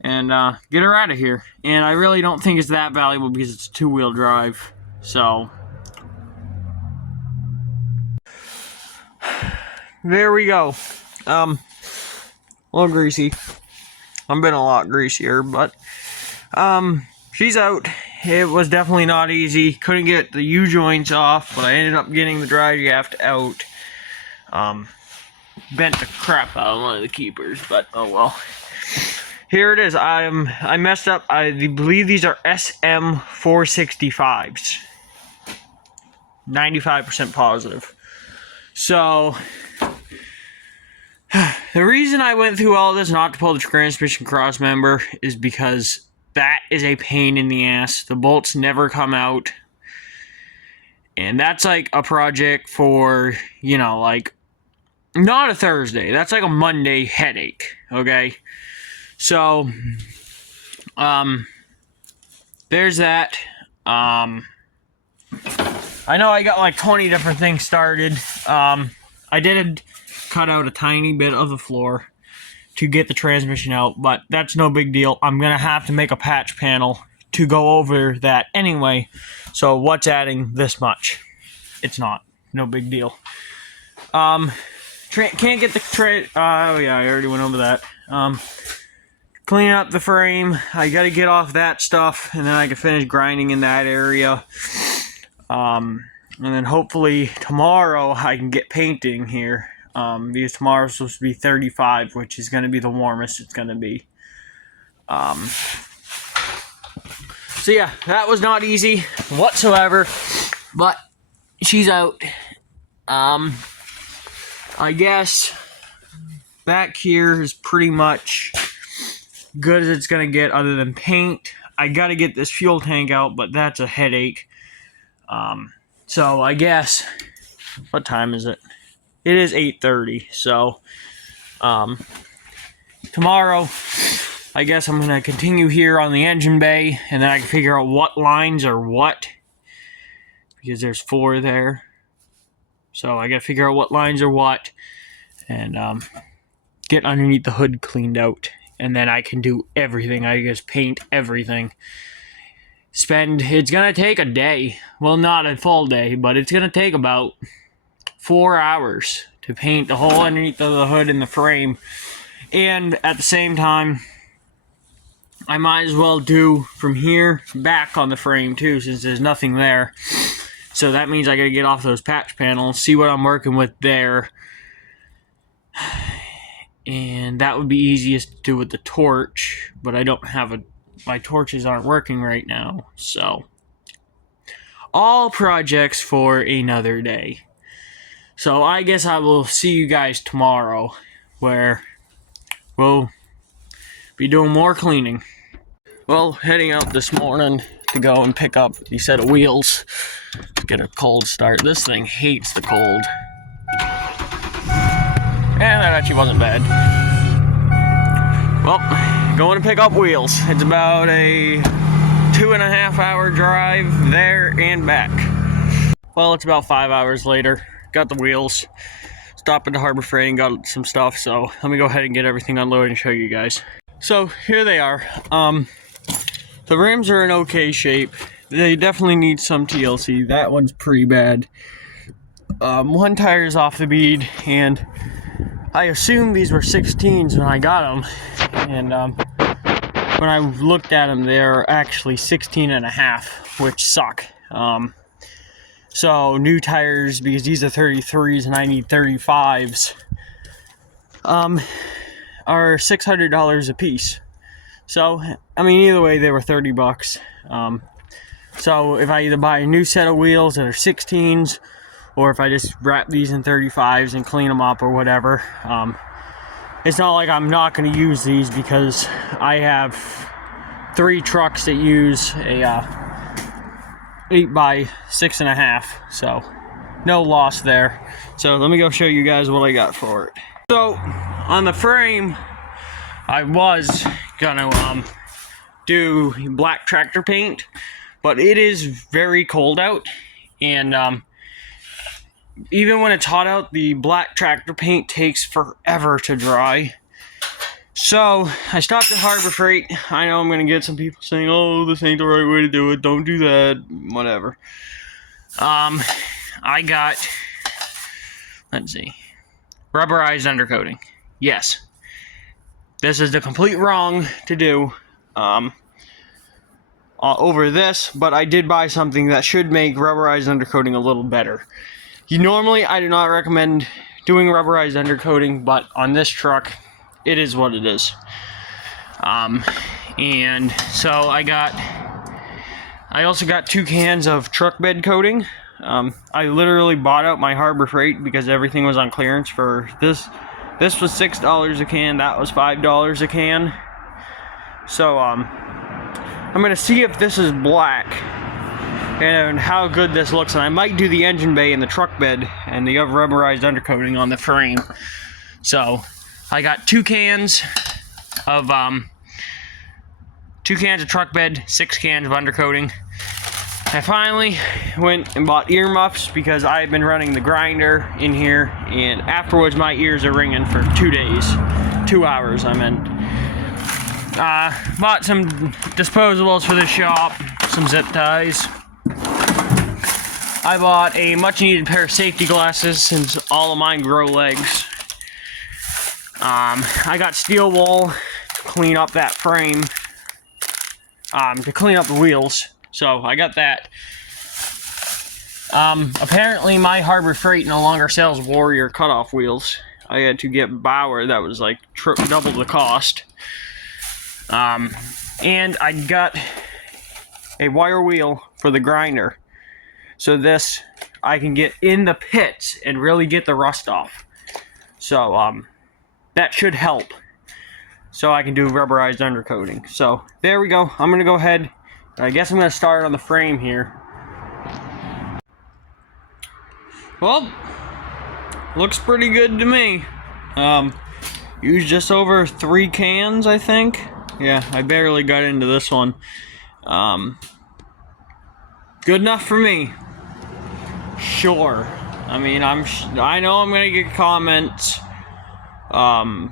and get her out of here. And I really don't think it's that valuable because it's a 2-wheel drive. So there we go. A little greasy. I've been a lot greasier, but she's out. It was definitely not easy. Couldn't get the U-joints off, but I ended up getting the drive shaft out. Bent the crap out of one of the keepers, but oh well. Here it is. I messed up. I believe these are SM465s. 95% positive. So the reason I went through all this not to pull the transmission cross member is because that is a pain in the ass. The bolts never come out. And that's like a project for, you know, like, not a Thursday. That's like a Monday headache, okay? So, there's that. I know I got like 20 different things started. I did cut out a tiny bit of the floor to get the transmission out, but that's no big deal. I'm gonna have to make a patch panel to go over that anyway. So what's adding this much? It's not. No big deal. Can't get the oh yeah, I already went over that. Cleaning up the frame. I gotta get off that stuff, and then I can finish grinding in that area. And then hopefully tomorrow I can get painting here. Because tomorrow's supposed to be 35, which is going to be the warmest it's going to be. So yeah, that was not easy whatsoever, but she's out. I guess back here is pretty much good as it's going to get other than paint. I got to get this fuel tank out, but that's a headache. So I guess, what time is it? It is 8:30, so tomorrow, I guess I'm going to continue here on the engine bay, and then I can figure out what lines are what, because there's 4 there. So I got to figure out what lines are what, and get underneath the hood cleaned out, and then I can do everything. I just paint everything. It's going to take a day. Well, not a full day, but it's going to take about 4 hours to paint the whole underneath of the hood and the frame. And at the same time, I might as well do from here back on the frame too, since there's nothing there. So that means I gotta get off those patch panels, see what I'm working with there. And that would be easiest to do with the torch, but I don't have my torches aren't working right now. So all projects for another day. So I guess I will see you guys tomorrow, where we'll be doing more cleaning. Well, heading out this morning to go and pick up the set of wheels to get a cold start. This thing hates the cold. And that actually wasn't bad. Well, going to pick up wheels. It's about a 2.5 hour drive there and back. Well, it's about 5 hours later. Got the wheels, stopped at the Harbor Freight and got some stuff, so let me go ahead and get everything unloaded and show you guys. So here they are. The rims are in okay shape. They definitely need some TLC. That one's pretty bad. One tire is off the bead, and I assumed these were 16s when I got them, and when I looked at them, they're actually 16.5, which suck. So new tires, because these are 33s and I need 35s, are $600 a piece. So, I mean, either way, they were $30. So if I either buy a new set of wheels that are 16s, or if I just wrap these in 35s and clean them up or whatever, it's not like I'm not going to use these, because I have 3 trucks that use a 8x6.5, so no loss there. So let me go show you guys what I got for it. So on the frame, I was gonna do black tractor paint, but it is very cold out, And even when it's hot out, the black tractor paint takes forever to dry. So I stopped at Harbor Freight. I know I'm gonna get some people saying, "Oh, this ain't the right way to do it. Don't do that." Whatever. I got, let's see, rubberized undercoating. Yes, this is the complete wrong to do over this, but I did buy something that should make rubberized undercoating a little better. Normally, I do not recommend doing rubberized undercoating, but on this truck, it is what it is. And so I also got 2 cans of truck bed coating. I literally bought out my Harbor Freight because everything was on clearance for this. This was $6 a can, that was $5 a can. So, I'm gonna see if this is black and how good this looks, and I might do the engine bay and the truck bed and the rubberized undercoating on the frame. So I got 2 cans of truck bed, 6 cans of undercoating. I finally went and bought earmuffs because I've been running the grinder in here, and afterwards my ears are ringing for 2 days. 2 hours, I meant. Bought some disposables for the shop, some zip ties. I bought a much needed pair of safety glasses since all of mine grow legs. I got steel wool to clean up that frame, to clean up the wheels. So I got that. Apparently my Harbor Freight no longer sells Warrior cutoff wheels. I had to get Bauer, that was like double the cost. And I got a wire wheel for the grinder. So this, I can get in the pits and really get the rust off. So, that should help. So I can do rubberized undercoating. So, there we go. I'm gonna go ahead. I guess I'm gonna start on the frame here. Well, looks pretty good to me. Used just over 3 cans, I think. Yeah, I barely got into this one. Good enough for me. Sure. I mean, I know I'm gonna get comments. Oh,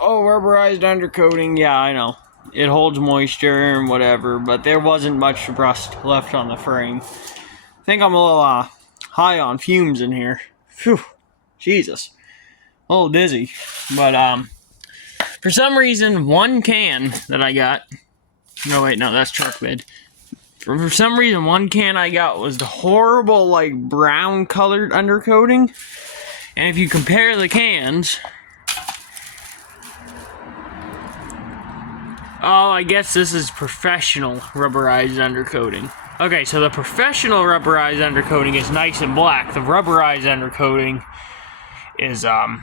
rubberized undercoating. Yeah, I know. It holds moisture and whatever, but there wasn't much rust left on the frame. I think I'm a little high on fumes in here. Phew. Jesus. A little dizzy. But, for some reason, 1 can that I got... No, wait, no, that's truck bed. For some reason, 1 can I got was the horrible, like, brown-colored undercoating. And if you compare the cans... Oh, I guess this is professional rubberized undercoating. Okay, so the professional rubberized undercoating is nice and black. The rubberized undercoating is, the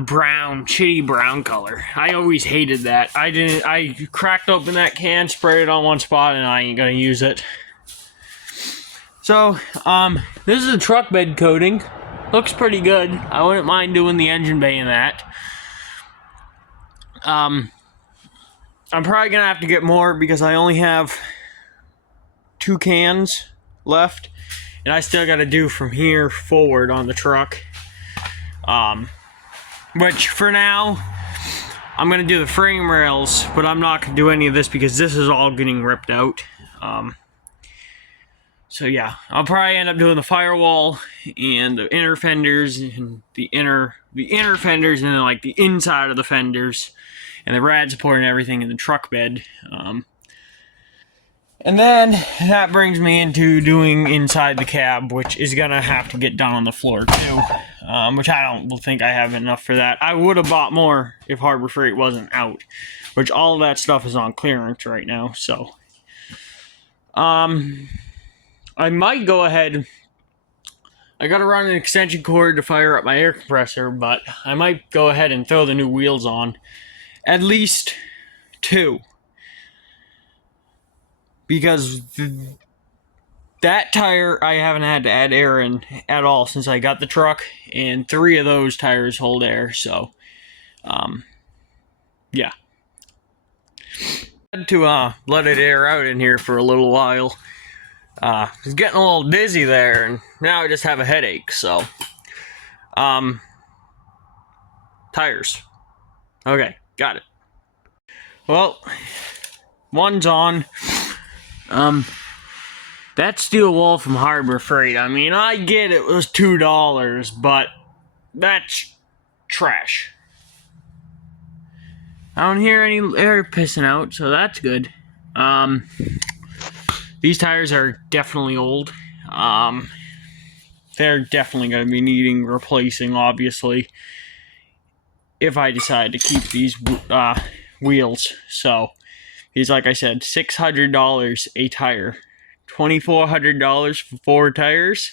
brown, shitty brown color. I always hated that. I cracked open that can, sprayed it on one spot, and I ain't gonna use it. So, this is a truck bed coating. Looks pretty good. I wouldn't mind doing the engine bay in that. I'm probably gonna have to get more because I only have 2 cans left, and I still gotta do from here forward on the truck. Which for now, I'm gonna do the frame rails, but I'm not gonna do any of this because this is all getting ripped out. So yeah, I'll probably end up doing the firewall and the inner fenders and the inner fenders, and then like the inside of the fenders and the rad support and everything in the truck bed. And then that brings me into doing inside the cab, which is gonna have to get done on the floor too. Which I don't think I have enough for that. I would have bought more if Harbor Freight wasn't out, which all of that stuff is on clearance right now. So, I might go ahead. I gotta run an extension cord to fire up my air compressor, but I might go ahead and throw the new wheels on. At least 2. Because that tire I haven't had to add air in at all since I got the truck, and 3 of those tires hold air, so yeah. I had to let it air out in here for a little while. was getting a little dizzy there, and now I just have a headache, so. Tires. Okay, got it. Well, one's on. That steel wool from Harbor Freight, I mean, I get it was $2, but that's trash. I don't hear any air pissing out, so that's good. These tires are definitely old. They're definitely going to be needing replacing, obviously, if I decide to keep these wheels. So, he's, like I said, $600 a tire. $2,400 for 4 tires.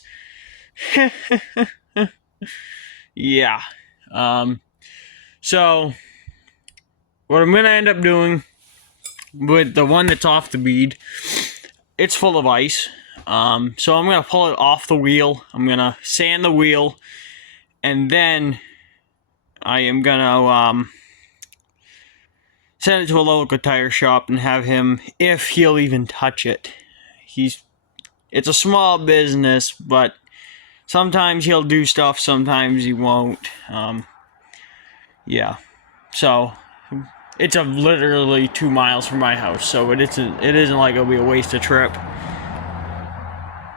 Yeah. So, what I'm going to end up doing with the one that's off the bead, it's full of ice. So I'm going to pull it off the wheel. I'm going to sand the wheel. And then I am going to send it to a local tire shop and have him, if he'll even touch it. It's a small business, but sometimes he'll do stuff, sometimes he won't. Yeah. So, it's literally 2 miles from my house, so it isn't like it'll be a wasted trip.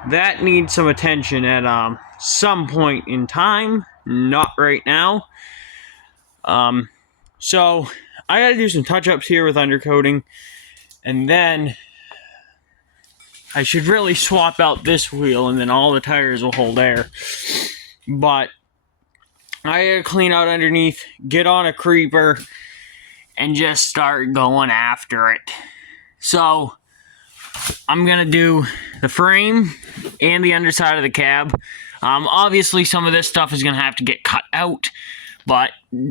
That needs some attention at some point in time, not right now. So I gotta do some touch-ups here with undercoating, and then I should really swap out this wheel, and then all the tires will hold air. But I gotta clean out underneath, get on a creeper, and just start going after it. So I'm gonna do the frame and the underside of the cab. Obviously some of this stuff is gonna have to get cut out, but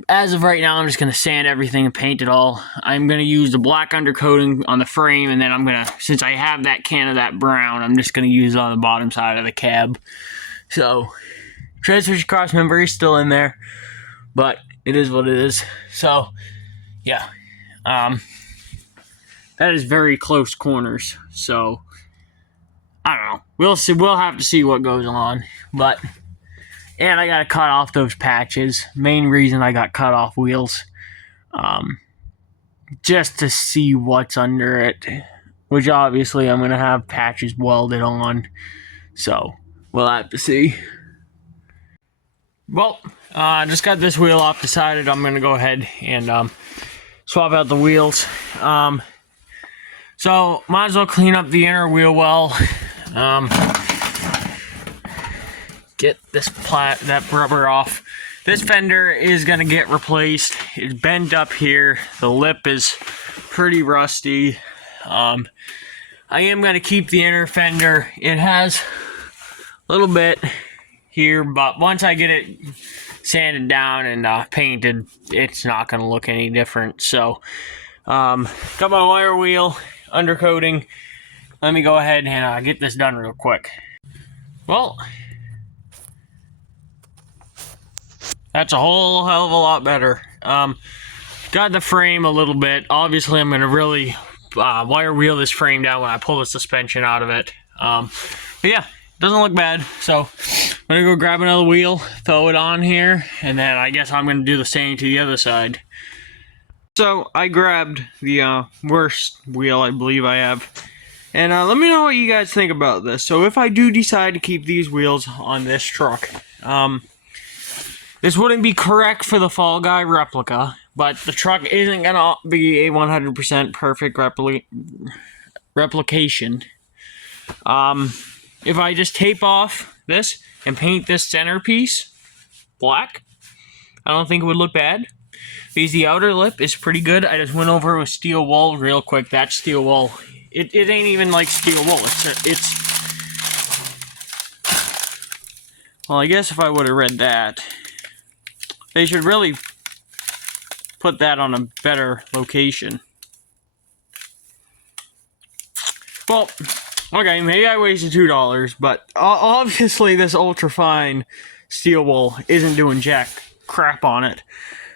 as of right now, I'm just gonna sand everything and paint it all. I'm gonna use the black undercoating on the frame, and then I'm gonna, since I have that can of that brown, I'm just gonna use it on the bottom side of the cab. So, transmission cross member is still in there, but it is what it is. So, yeah. That is very close corners, so I don't know. We'll see. We'll have to see what goes on, but. And I gotta cut off those patches. Main reason I got cut off wheels. Just to see what's under it. Which obviously I'm gonna have patches welded on. So, we'll have to see. Well, just got this wheel off. Decided I'm gonna go ahead and swap out the wheels. So, might as well clean up the inner wheel well. Get that rubber off. This fender is gonna get replaced. It's bent up here. The lip is pretty rusty. I am gonna keep the inner fender. It has a little bit here, but once I get it sanded down and painted, it's not gonna look any different. So, got my wire wheel undercoating. Let me go ahead and get this done real quick. Well, that's a whole hell of a lot better. Got the frame a little bit. Obviously, I'm going to really wire wheel this frame down when I pull the suspension out of it. But yeah, doesn't look bad. So, I'm going to go grab another wheel, throw it on here, and then I guess I'm going to do the same to the other side. So, I grabbed the worst wheel I believe I have. And let me know what you guys think about this. So, if I do decide to keep these wheels on this truck, this wouldn't be correct for the Fall Guy replica, but the truck isn't going to be a 100% perfect replication. If I just tape off this and paint this centerpiece black, I don't think it would look bad. Because the outer lip is pretty good. I just went over with steel wool real quick. That steel wool, it ain't even like steel wool. Well, I guess if I would have read that, they should really put that on a better location. Well, okay, maybe I wasted $2, but obviously this ultra fine steel wool isn't doing jack crap on it.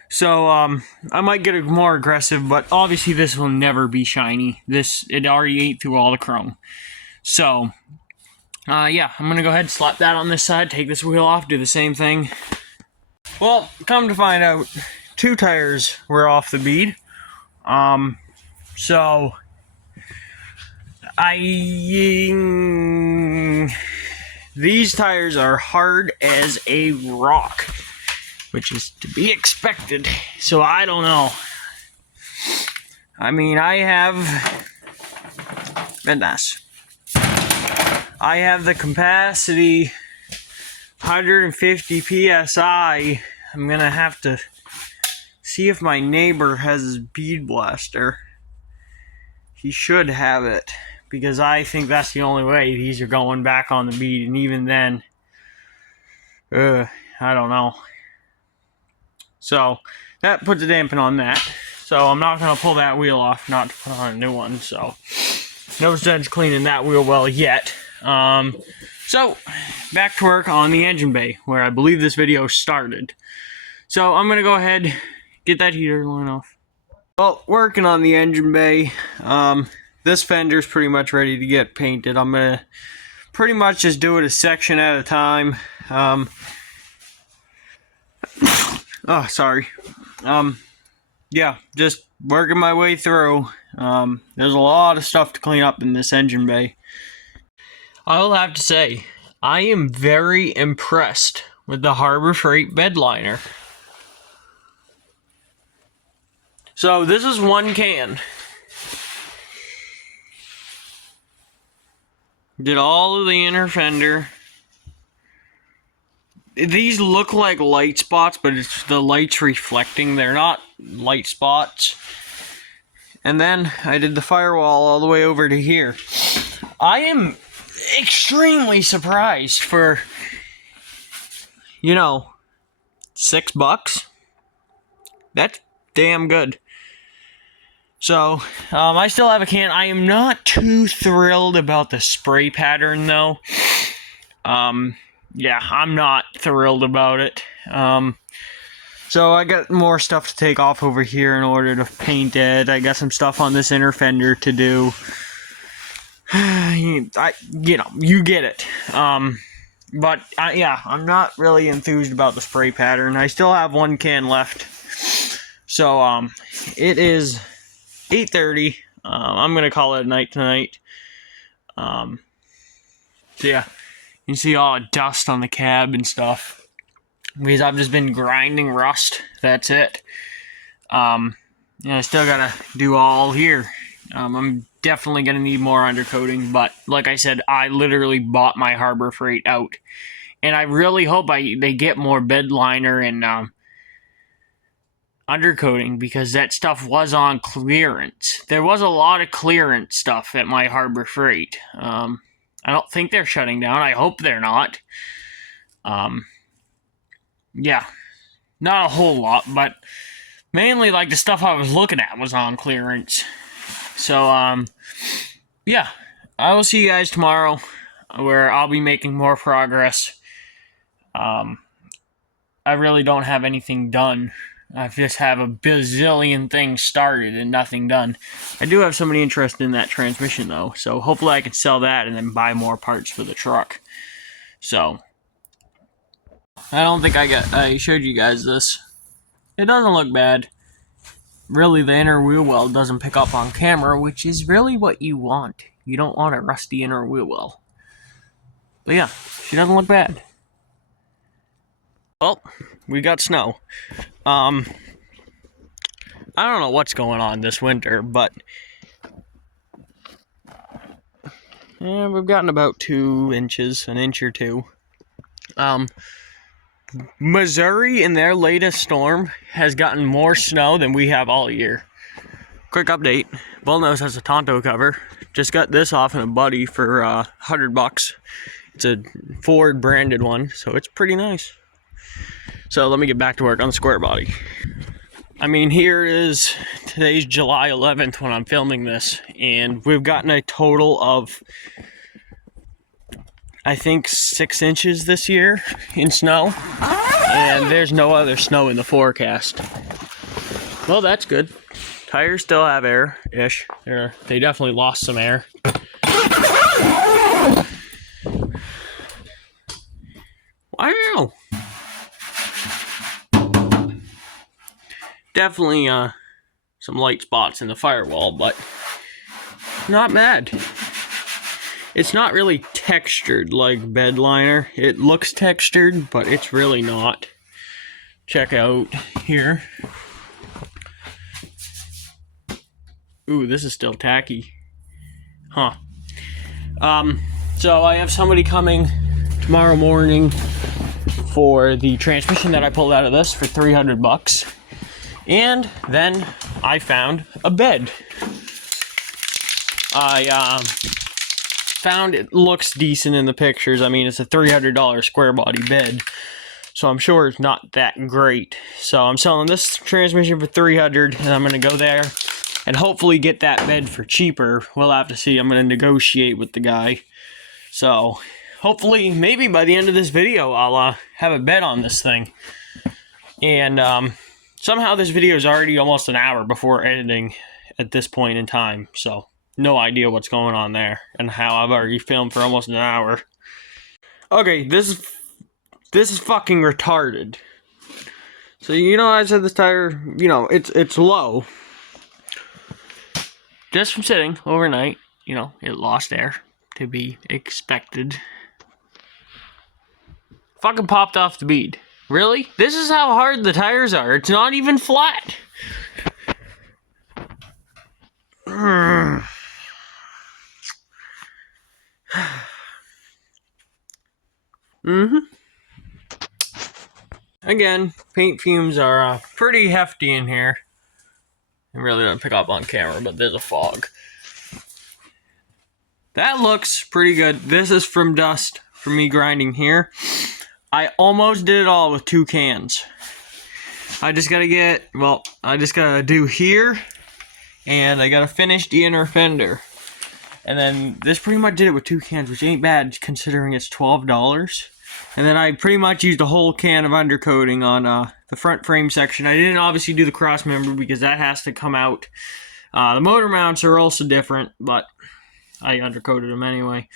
So, I might get more aggressive, but obviously this will never be shiny. It already ate through all the chrome. So, Yeah, I'm gonna go ahead and slap that on this side, take this wheel off, do the same thing. Well, come to find out, 2 tires were off the bead. So these tires are hard as a rock, which is to be expected. So I don't know. I mean, I have the capacity 150 psi. I'm gonna have to see if my neighbor has his bead blaster. He should have it, because I think that's the only way these are going back on the bead, and even then, I don't know. So that puts a dampen on that. So I'm not gonna pull that wheel off, not to put on a new one. So no sense cleaning that wheel well yet. So back to work on the engine bay, where I believe this video started. So I'm gonna go ahead, get that heater line off. Well, working on the engine bay. This fender's pretty much ready to get painted. I'm gonna pretty much just do it a section at a time. Oh, sorry. Yeah, just working my way through. There's a lot of stuff to clean up in this engine bay. I'll have to say, I am very impressed with the Harbor Freight bed liner. So this is 1 can. Did all of the inner fender. These look like light spots, but it's the light's reflecting. They're not light spots. And then I did the firewall all the way over to here. I am extremely surprised for, you know, $6. That's damn good. So, I still have a can. I am not too thrilled about the spray pattern, though. Yeah, I'm not thrilled about it. So I got more stuff to take off over here in order to paint it. I got some stuff on this inner fender to do. You know, you get it. But, yeah, I'm not really enthused about the spray pattern. I still have 1 can left. So, it is 8:30. I'm gonna call it a night tonight. So yeah, you can see all the dust on the cab and stuff, because I've just been grinding rust. That's it. And I still gotta do all here. I'm definitely gonna need more undercoating, but like I said, I literally bought my Harbor Freight out, and I really hope they get more bed liner and undercoating, because that stuff was on clearance. There was a lot of clearance stuff at my Harbor Freight. I don't think they're shutting down. I hope they're not. Yeah, not a whole lot, but mainly like the stuff I was looking at was on clearance. So yeah, I will see you guys tomorrow, where I'll be making more progress. I really don't have anything done. I just have a bazillion things started and nothing done. I do have somebody interested in that transmission, though, so hopefully I can sell that and then buy more parts for the truck. So, I don't think I showed you guys this. It doesn't look bad. Really, the inner wheel well doesn't pick up on camera, which is really what you want. You don't want a rusty inner wheel well. But yeah, she doesn't look bad. Well, we got snow. I don't know what's going on this winter, but we've gotten about 2 inches, an inch or 2. Missouri, in their latest storm, has gotten more snow than we have all year. Quick update, Bullnose has a Tonto cover. Just got this off in a buddy for $100. It's a Ford branded one, so it's pretty nice. So let me get back to work on the square body. I mean, today's July 11th when I'm filming this, and we've gotten a total of, I think, 6 inches this year in snow, and there's no other snow in the forecast. Well, that's good. Tires still have air-ish. They definitely lost some air. definitely some light spots in the firewall, but not bad. It's not really textured like bed liner. It looks textured, but it's really not. Check out here. Ooh, this is still tacky. Huh. So I have somebody coming tomorrow morning for the transmission that I pulled out of this for $300. And then I found a bed. I found it looks decent in the pictures. I mean, it's a $300 square body bed, so I'm sure it's not that great. So I'm selling this transmission for $300, and I'm gonna go there and hopefully get that bed for cheaper. We'll have to see. I'm gonna negotiate with the guy. So hopefully, maybe by the end of this video, I'll have a bed on this thing. And somehow this video is already almost an hour before editing at this point in time. So no idea what's going on there and how I've already filmed for almost an hour. Okay, this is fucking retarded. So you know, I said this tire, you know, it's low. Just from sitting overnight, you know, it lost air, to be expected. Fucking popped off the bead. Really? This is how hard the tires are. It's not even flat. Again, paint fumes are pretty hefty in here. I really don't pick up on camera, but there's a fog. That looks pretty good. This is from dust from me grinding here. I almost did it all with 2 cans. I just gotta do here, and I gotta finish the inner fender. And then this pretty much did it with 2 cans, which ain't bad considering it's $12. And then I pretty much used a whole can of undercoating on the front frame section. I didn't obviously do the cross member because that has to come out. The motor mounts are also different, but I undercoated them anyway.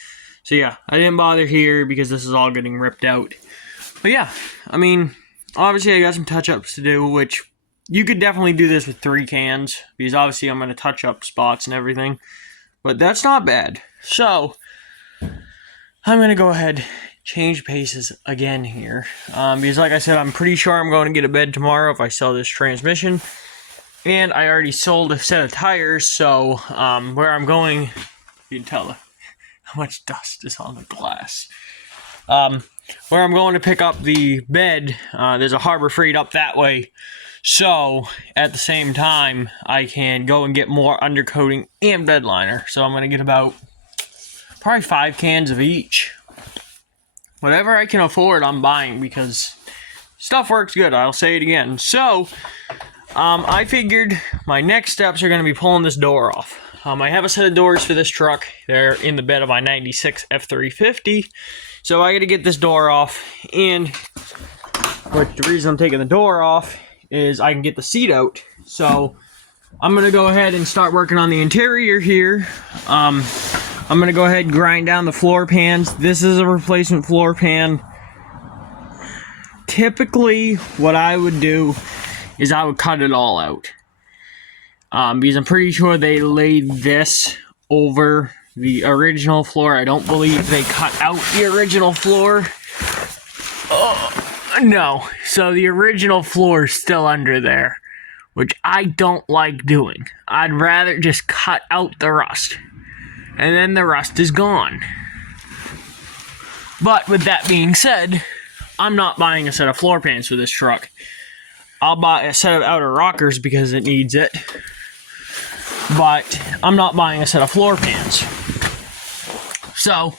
So yeah, I didn't bother here because this is all getting ripped out. But yeah, I mean, obviously I got some touch-ups to do, which you could definitely do this with 3 cans, because obviously I'm going to touch up spots and everything. But that's not bad. So, I'm going to go ahead, change paces again here. Because like I said, I'm pretty sure I'm going to get a bed tomorrow if I sell this transmission. And I already sold a set of tires, so where I'm going, you can tell how much dust is on the glass. Where I'm going to pick up the bed, there's a Harbor Freight up that way. So, at the same time, I can go and get more undercoating and bed liner. So I'm going to get about probably 5 cans of each. Whatever I can afford, I'm buying because stuff works good. I'll say it again. So, I figured my next steps are going to be pulling this door off. I have a set of doors for this truck. They're in the bed of my 96 F350. So I got to get this door off, and the reason I'm taking the door off is I can get the seat out. So I'm going to go ahead and start working on the interior here. I'm going to go ahead and grind down the floor pans. This is a replacement floor pan. Typically, what I would do is I would cut it all out. Because I'm pretty sure they laid this over the original floor. I don't believe they cut out the original floor. No. So the original floor is still under there, which I don't like doing. I'd rather just cut out the rust, and then the rust is gone. But with that being said, I'm not buying a set of floor pans for this truck. I'll buy a set of outer rockers because it needs it. But I'm not buying a set of floor pans. So,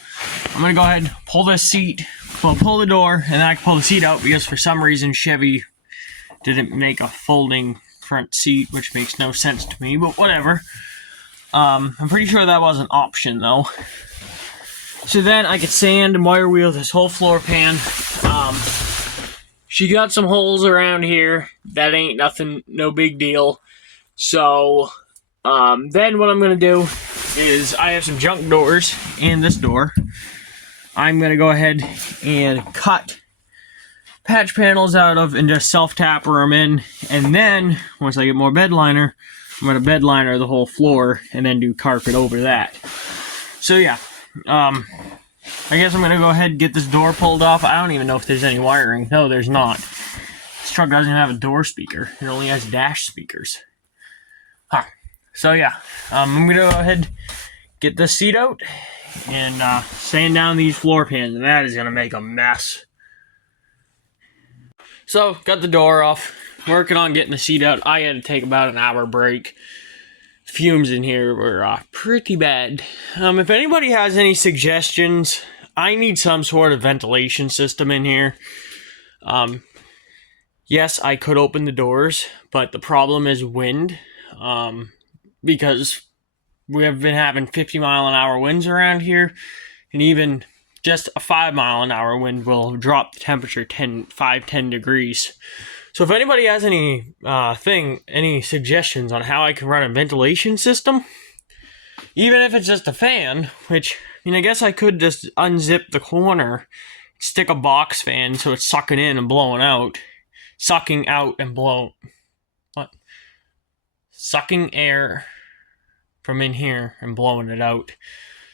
I'm going to go ahead and pull this seat, pull the door, and then I can pull the seat out because for some reason Chevy didn't make a folding front seat, which makes no sense to me, but whatever. I'm pretty sure that was an option though. So then I could sand and wire wheel this whole floor pan. She got some holes around here. That ain't nothing, no big deal. So, then what I'm going to do is I have some junk doors and this door. I'm going to go ahead and cut patch panels out of and just self-tapper them in. And then, once I get more bed liner, I'm going to bed liner the whole floor and then do carpet over that. So yeah, I guess I'm going to go ahead and get this door pulled off. I don't even know if there's any wiring. No, there's not. This truck doesn't have a door speaker. It only has dash speakers. Huh. So yeah, I'm going to go ahead, get this seat out, and sand down these floor pans, and that is going to make a mess. So, got the door off, working on getting the seat out. I had to take about an hour break. Fumes in here were pretty bad. If anybody has any suggestions, I need some sort of ventilation system in here. Yes, I could open the doors, but the problem is wind. Because we have been having 50-mile-an-hour winds around here, and even just a 5-mile-an-hour wind will drop the temperature 10 degrees. So if anybody has any suggestions on how I can run a ventilation system, even if it's just a fan, which, I mean, I guess I could just unzip the corner, stick a box fan so it's sucking in and blowing out. Sucking out and blow... What? Sucking air from in here and blowing it out.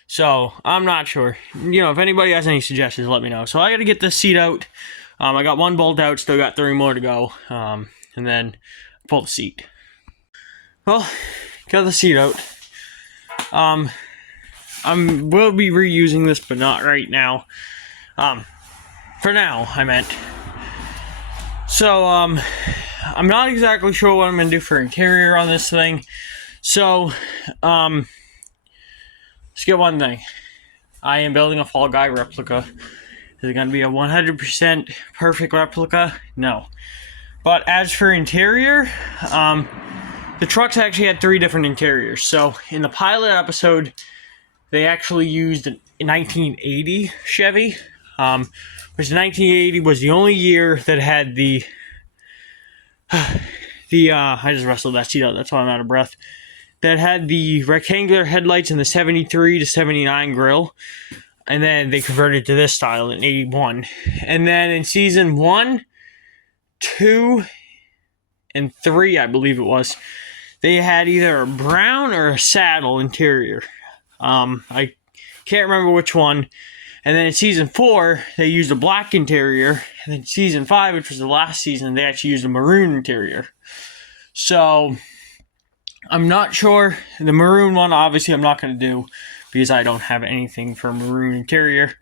So, I'm not sure. You know, if anybody has any suggestions, let me know. So, I got to get this seat out. I got one bolt out, still got 3 more to go. And then pull the seat. Well, got the seat out. I will be reusing this, but not right now. For now, I meant. So, I'm not exactly sure what I'm going to do for interior on this thing. So, let's get one thing. I am building a Fall Guy replica. Is it going to be a 100% perfect replica? No. But as for interior, the trucks actually had 3 different interiors. So, in the pilot episode, they actually used a 1980 Chevy, which 1980 was the only year that had I just wrestled that seat out, that's why I'm out of breath. That had the rectangular headlights in the 73 to 79 grill. And then they converted to this style in 81. And then in season 1, 2, and 3, I believe it was, they had either a brown or a saddle interior. I can't remember which one. And then in season 4, they used a black interior. And then season 5, which was the last season, they actually used a maroon interior. So, I'm not sure. The maroon one, obviously, I'm not going to do because I don't have anything for maroon interior.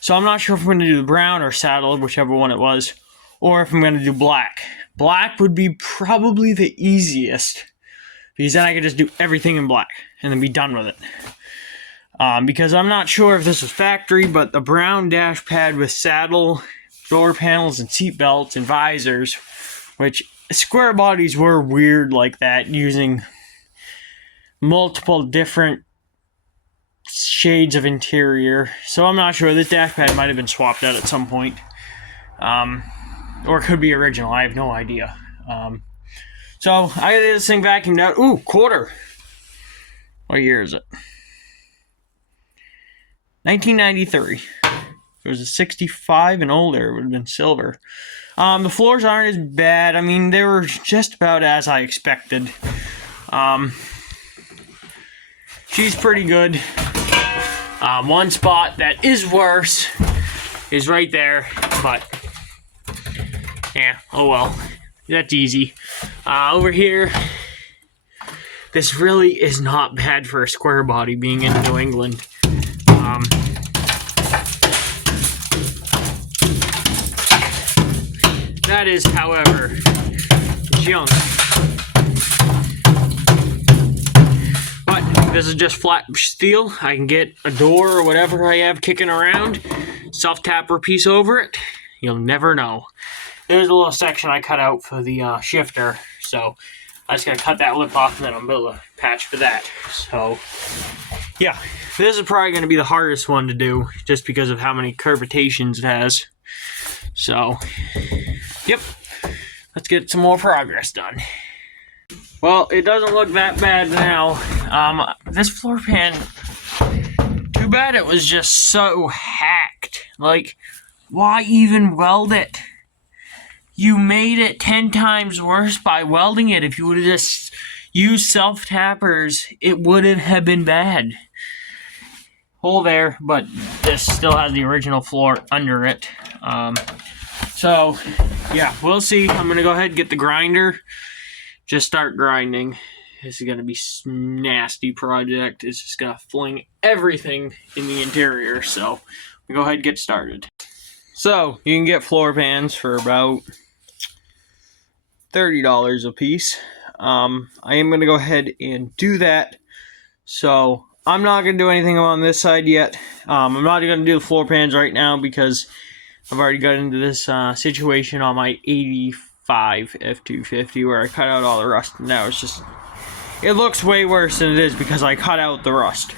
So, I'm not sure if I'm going to do the brown or saddle, whichever one it was, or if I'm going to do black. Black would be probably the easiest because then I could just do everything in black and then be done with it. Because I'm not sure if this was factory, but the brown dash pad with saddle, door panels, and seat belts and visors, which square bodies were weird like that, using multiple different shades of interior. So I'm not sure. This dash pad might have been swapped out at some point. Or it could be original. I have no idea. So I got this thing vacuumed out. Ooh, quarter. What year is it? 1993. If it was a 65 and older, it would have been silver. The floors aren't as bad. I mean, they were just about as I expected. She's pretty good. One spot that is worse is right there, but yeah, oh well. That's easy. Over here, this really is not bad for a square body being in New England. That is, however, junk. But this is just flat steel. I can get a door or whatever I have kicking around, self-tapper piece over it. You'll never know. There's a little section I cut out for the shifter, so I just gotta cut that lip off and then I'm build a patch for that. So, yeah, this is probably gonna be the hardest one to do just because of how many curvitations it has. So, yep, let's get some more progress done. Well, it doesn't look that bad now. This floor pan, too bad it was just so hacked. Like, why even weld it? You made it 10 times worse by welding it. If you would have just used self-tappers, it wouldn't have been bad. Hole there, but this still has the original floor under it. So, yeah, we'll see. I'm going to go ahead and get the grinder. Just start grinding. This is going to be a nasty project. It's just going to fling everything in the interior. So, we'll go ahead and get started. So, you can get floor pans for about $30 a piece. I am going to go ahead and do that. So, I'm not going to do anything on this side yet. I'm not going to do the floor pans right now because I've already got into this situation on my 85 F250 where I cut out all the rust. Now it's just, it looks way worse than it is because I cut out the rust.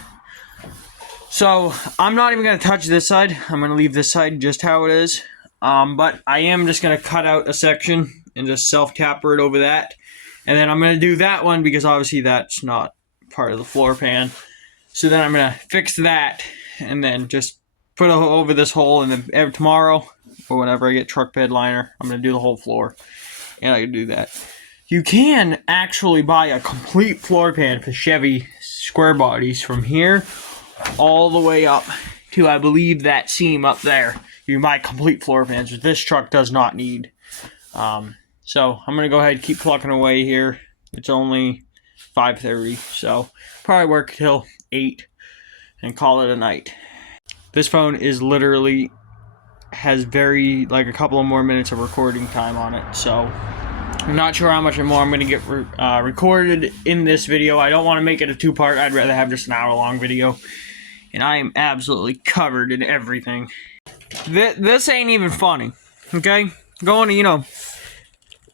So I'm not even going to touch this side. I'm going to leave this side just how it is. But I am just going to cut out a section and just self-tapper it over that. And then I'm going to do that one because obviously that's not part of the floor pan. So then I'm going to fix that and then just put it over this hole, and then tomorrow or whenever I get truck bed liner, I'm going to do the whole floor. And I can do that. You can actually buy a complete floor pan for Chevy square bodies from here all the way up to, I believe, that seam up there. You can buy complete floor pans, which this truck does not need. So I'm going to go ahead and keep plucking away here. It's only 5:30, so probably work till 8 and call it a night. This phone is literally has a couple of more minutes of recording time on it, so I'm not sure how much more I'm going to get recorded in this video. I don't want to make it a two-part. I'd rather have just an hour-long video, and I am absolutely covered in everything. This ain't even funny, okay? Going to,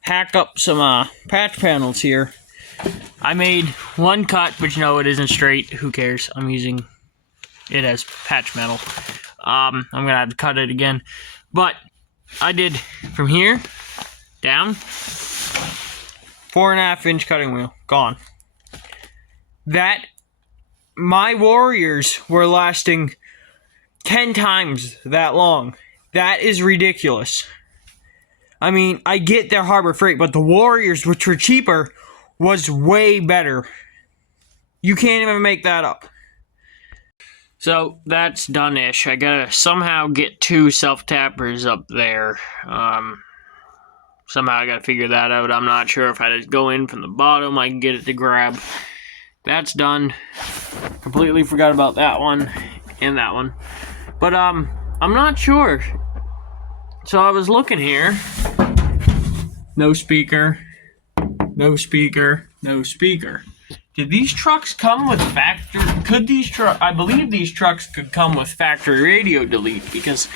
hack up some patch panels here. I made one cut, but it isn't straight. Who cares? I'm using it as patch metal. I'm going to have to cut it again. But I did from here down, 4.5 inch cutting wheel, gone. My Warriors were lasting 10 times that long. That is ridiculous. I mean, I get their Harbor Freight, but the Warriors, which were cheaper, was way better. You can't even make that up. So, that's done-ish. I gotta somehow get 2 self-tappers up there. Somehow I gotta figure that out. I'm not sure if I just go in from the bottom, I can get it to grab. That's done. Completely forgot about that one and that one. But, I'm not sure. So I was looking here. No speaker. No speaker. No speaker. Did these trucks come with factory? I believe these trucks could come with factory radio delete, because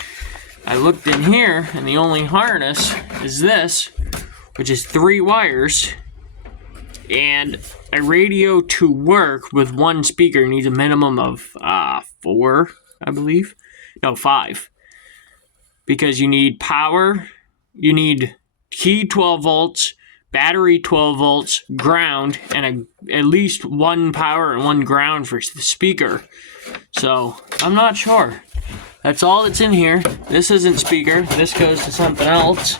I looked in here and the only harness is this, which is 3 wires, and a radio to work with 1 speaker needs a minimum of 4, I believe. No, 5. Because you need power, you need key 12 volts, battery 12 volts, ground, and at least 1 power and 1 ground for the speaker. So, I'm not sure. That's all that's in here. This isn't speaker. This goes to something else.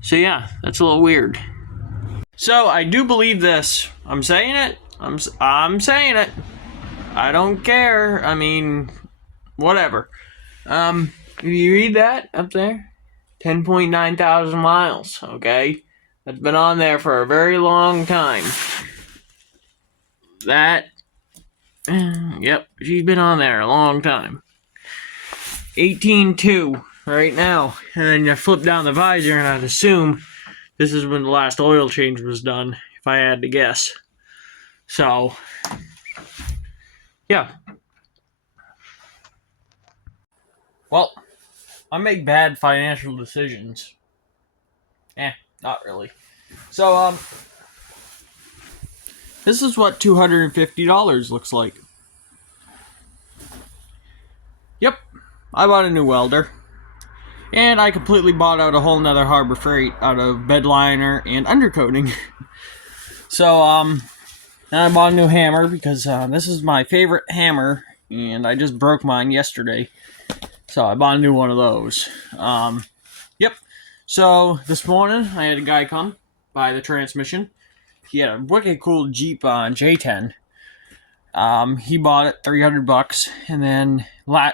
So yeah, that's a little weird. So, I do believe this. I'm saying it. I'm saying it. I don't care. I mean, whatever. You read that up there? 10.9 thousand miles, okay? That's been on there for a very long time. Yep, she's been on there a long time. 18.2 right now. And then you flip down the visor and I'd assume this is when the last oil change was done, if I had to guess. So, yeah. Well, I make bad financial decisions. Not really. So, this is what $250 looks like. Yep, I bought a new welder. And I completely bought out a whole nother Harbor Freight out of bed liner and undercoating. So, now I bought a new hammer because this is my favorite hammer, and I just broke mine yesterday. So I bought a new one of those. Yep. So this morning I had a guy come buy the transmission. He had a wicked cool Jeep J10. He bought it $300, and then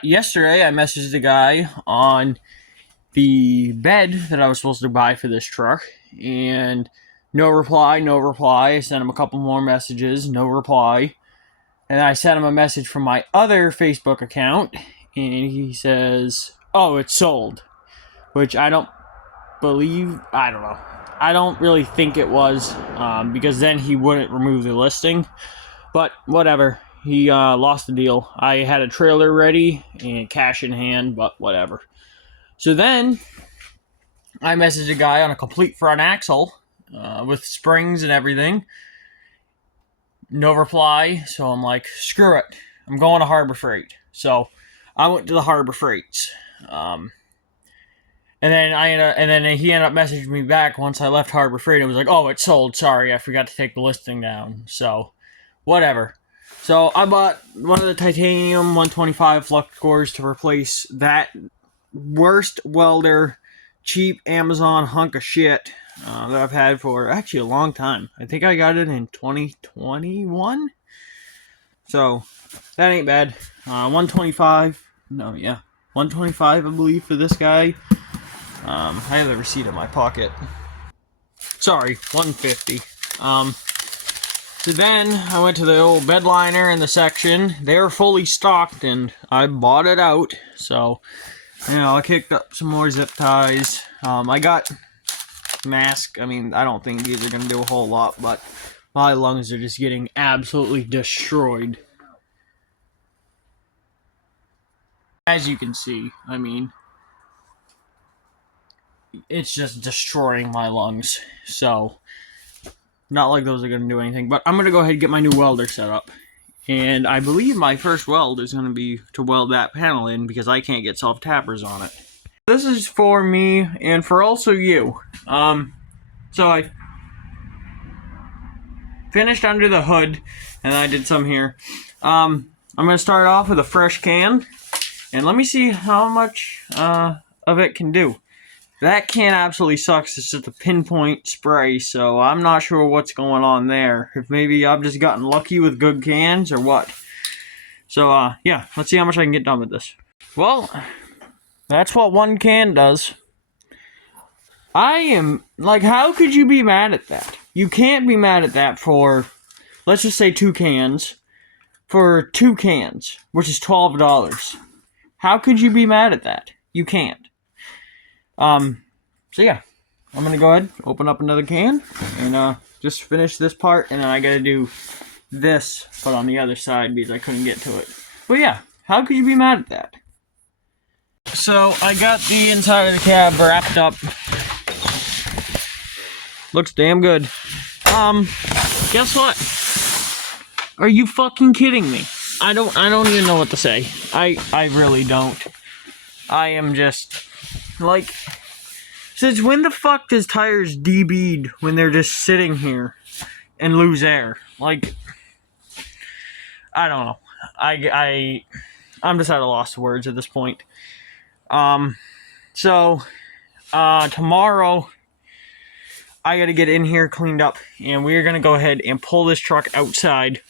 yesterday I messaged the guy on the bed that I was supposed to buy for this truck, and no reply, no reply. I sent him a couple more messages, no reply. And I sent him a message from my other Facebook account, and he says, "Oh, it's sold," which I don't believe. I don't know. I don't really think it was, because then he wouldn't remove the listing. But whatever. He lost the deal. I had a trailer ready and cash in hand, but whatever. So then I messaged a guy on a complete front axle with springs and everything. No reply. So I'm like, screw it. I'm going to Harbor Freight. So I went to the Harbor Freights. And then he ended up messaging me back once I left Harbor Freight. It was like, "Oh, it's sold. Sorry, I forgot to take the listing down." So, whatever. So I bought one of the titanium 125 flux cores to replace that worst welder, cheap Amazon hunk of shit that I've had for actually a long time. I think I got it in 2021. So that ain't bad. 125. No, yeah, 125, I believe, for this guy. I have the receipt in my pocket. Sorry, 150. So then I went to the old bed liner in the section. They were fully stocked, and I bought it out. So, I kicked up some more zip ties. I got mask. I mean, I don't think these are gonna do a whole lot, but my lungs are just getting absolutely destroyed. As you can see, I mean, it's just destroying my lungs. So, not like those are going to do anything. But I'm going to go ahead and get my new welder set up. And I believe my first weld is going to be to weld that panel in, because I can't get self-tappers on it. This is for me and for also you. So I finished under the hood, and I did some here. I'm going to start off with a fresh can. And let me see how much of it can do. That can absolutely sucks. It's just a pinpoint spray, so I'm not sure what's going on there. If maybe I've just gotten lucky with good cans or what. So, yeah, let's see how much I can get done with this. Well, that's what one can does. I am, like, how could you be mad at that? You can't be mad at that for, let's just say 2 cans. For 2 cans, which is $12. How could you be mad at that? You can't. So yeah, I'm gonna go ahead, open up another can, and just finish this part, and then I gotta do this, but on the other side, because I couldn't get to it. But yeah, how could you be mad at that? So I got the inside of the cab wrapped up. Looks damn good. Guess what? Are you fucking kidding me? I don't even know what to say. I really don't. I am just, like, since when the fuck does tires debead when they're just sitting here and lose air? Like, I don't know. I'm just at a loss of words at this point. So tomorrow I gotta get in here cleaned up, and we're gonna go ahead and pull this truck outside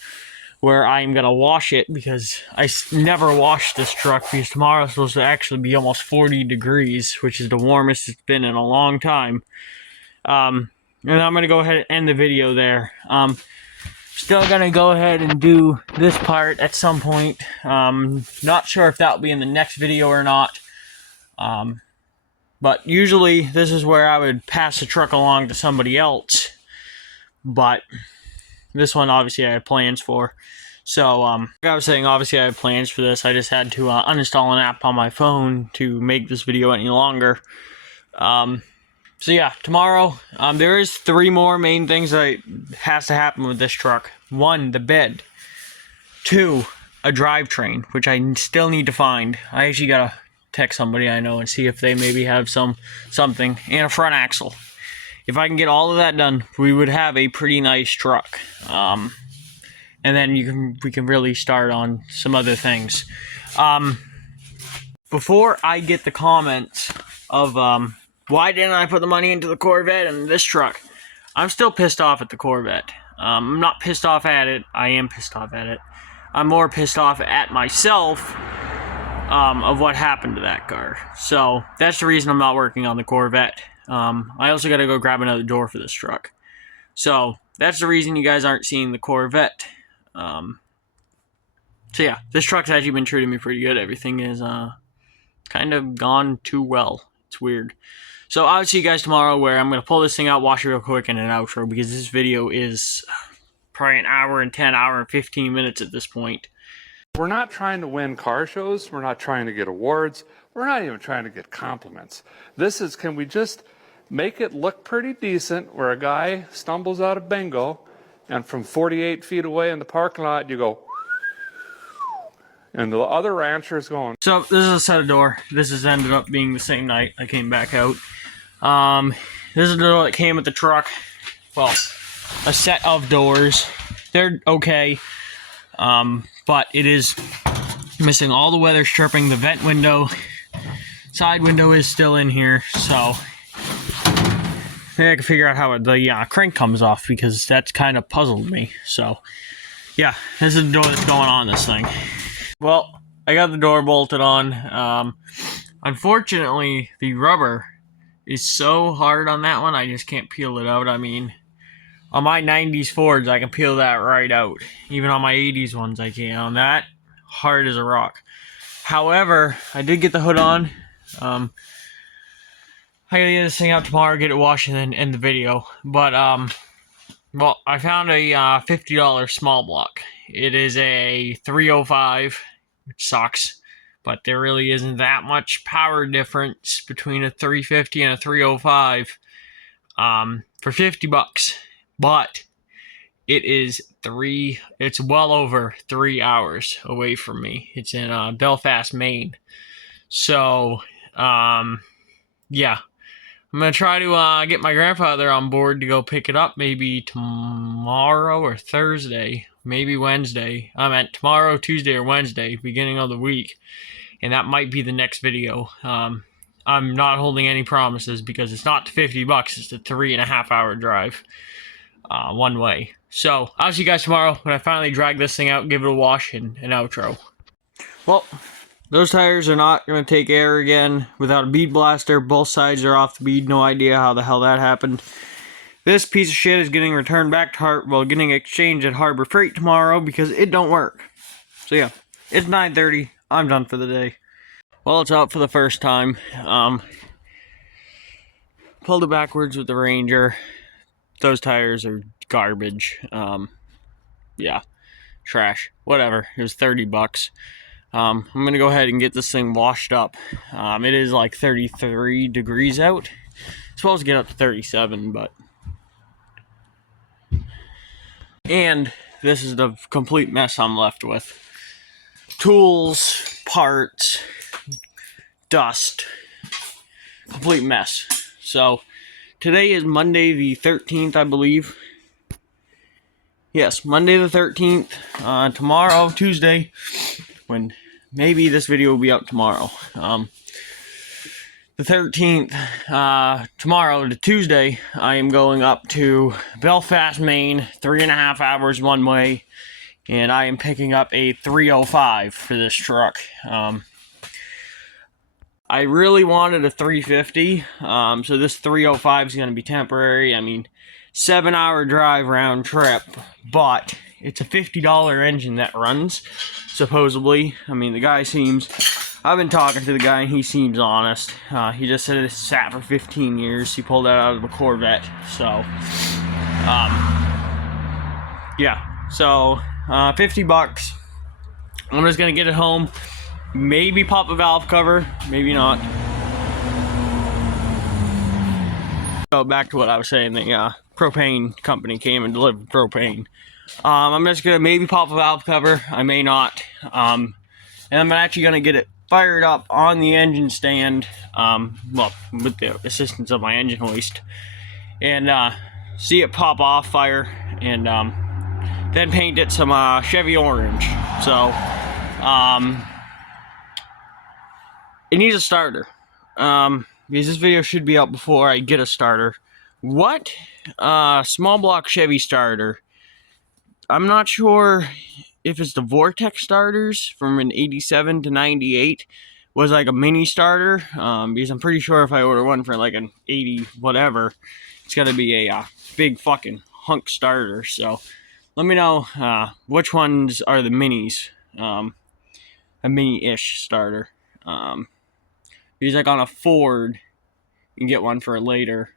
where I'm gonna wash it, because I never washed this truck, because tomorrow is supposed to actually be almost 40 degrees, which is the warmest it's been in a long time. And I'm gonna go ahead and end the video there. Still gonna go ahead and do this part at some point. Not sure if that'll be in the next video or not. But usually this is where I would pass the truck along to somebody else. But this one, obviously, I had plans for. So, like I was saying, obviously, I had plans for this. I just had to uninstall an app on my phone to make this video any longer. So, yeah, tomorrow, there is 3 more main things that has to happen with this truck. 1, the bed. 2, a drivetrain, which I still need to find. I actually gotta text somebody I know and see if they maybe have something. And a front axle. If I can get all of that done, we would have a pretty nice truck. And then we can really start on some other things. Before I get the comments of why didn't I put the money into the Corvette and this truck? I'm still pissed off at the Corvette. I'm not pissed off at it. I am pissed off at it. I'm more pissed off at myself of what happened to that car. So that's the reason I'm not working on the Corvette. I also got to go grab another door for this truck. So that's the reason you guys aren't seeing the Corvette. So yeah, this truck's actually been treating me pretty good. Everything is kind of gone too well. It's weird. So I'll see you guys tomorrow, where I'm going to pull this thing out, wash it real quick, and an outro, because this video is probably an hour and 15 minutes at this point. We're not trying to win car shows. We're not trying to get awards. We're not even trying to get compliments. This is, can we just make it look pretty decent, where a guy stumbles out of bingo, and from 48 feet away in the parking lot, you go, and the other rancher's going. So this is a set of door. This has ended up being the same night I came back out. This is the door that came with the truck. Well, a set of doors. They're okay. But it is missing all the weather stripping. The vent window, side window is still in here. So maybe I can figure out how the crank comes off, because that's kind of puzzled me. So yeah, this is the door that's going on this thing. Well, I got the door bolted on. Unfortunately, the rubber is so hard on that one, I just can't peel it out. I mean, on my 90s Fords, I can peel that right out. Even on my 80s ones, I can't. On that, hard as a rock. However, I did get the hood on. I gotta get this thing out tomorrow, get it washed, and then end the video. But, well, I found a $50 small block. It is a 305, which sucks, but there really isn't that much power difference between a 350 and a 305 for $50. But it's well over 3 hours away from me. It's in Belfast, Maine. So, yeah. I'm going to try to get my grandfather on board to go pick it up maybe tomorrow or Thursday, maybe Wednesday. I meant tomorrow, Tuesday, or Wednesday, beginning of the week. And that might be the next video. I'm not holding any promises, because it's not $50. It's a 3.5 hour drive one way. So I'll see you guys tomorrow when I finally drag this thing out, give it a wash, and an outro. Well, those tires are not going to take air again without a bead blaster. Both sides are off the bead. No idea how the hell that happened. This piece of shit is getting returned back to getting exchanged at Harbor Freight tomorrow, because it don't work. So yeah, it's 9:30. I'm done for the day. Well, it's out for the first time. Pulled it backwards with the Ranger. Those tires are garbage. Yeah, trash. Whatever. It was $30. I'm gonna go ahead and get this thing washed up. It is like 33 degrees out. It's supposed to get up to 37, but... And this is the complete mess I'm left with. Tools, parts, dust. Complete mess. So, today is Monday the 13th, I believe. Yes, Monday the 13th. Tomorrow, Tuesday, when... maybe this video will be out tomorrow. The 13th, tomorrow, to Tuesday, I am going up to Belfast, Maine, 3.5 hours one way, and I am picking up a 305 for this truck. I really wanted a 350, so this 305 is going to be temporary. I mean, 7-hour drive round trip, but it's a $50 engine that runs, supposedly. I mean, the guy seems... I've been talking to the guy, and he seems honest. He just said it sat for 15 years. He pulled that out of a Corvette. So, yeah. So, $50. I'm just going to get it home. Maybe pop a valve cover. Maybe not. So, back to what I was saying. The propane company came and delivered propane. I'm just going to maybe pop a valve cover. I may not. And I'm actually going to get it fired up on the engine stand, well, with the assistance of my engine hoist, and see it pop off, fire, and then paint it some Chevy orange. So it needs a starter. because this video should be out before I get a starter. What? Small block Chevy starter. I'm not sure if it's the Vortex starters from an 87 to 98 was like a mini starter, because I'm pretty sure if I order one for like an 80 whatever, it's got to be a big fucking hunk starter. So let me know which ones are the minis, a mini-ish starter. Because like on a Ford, you can get one for later,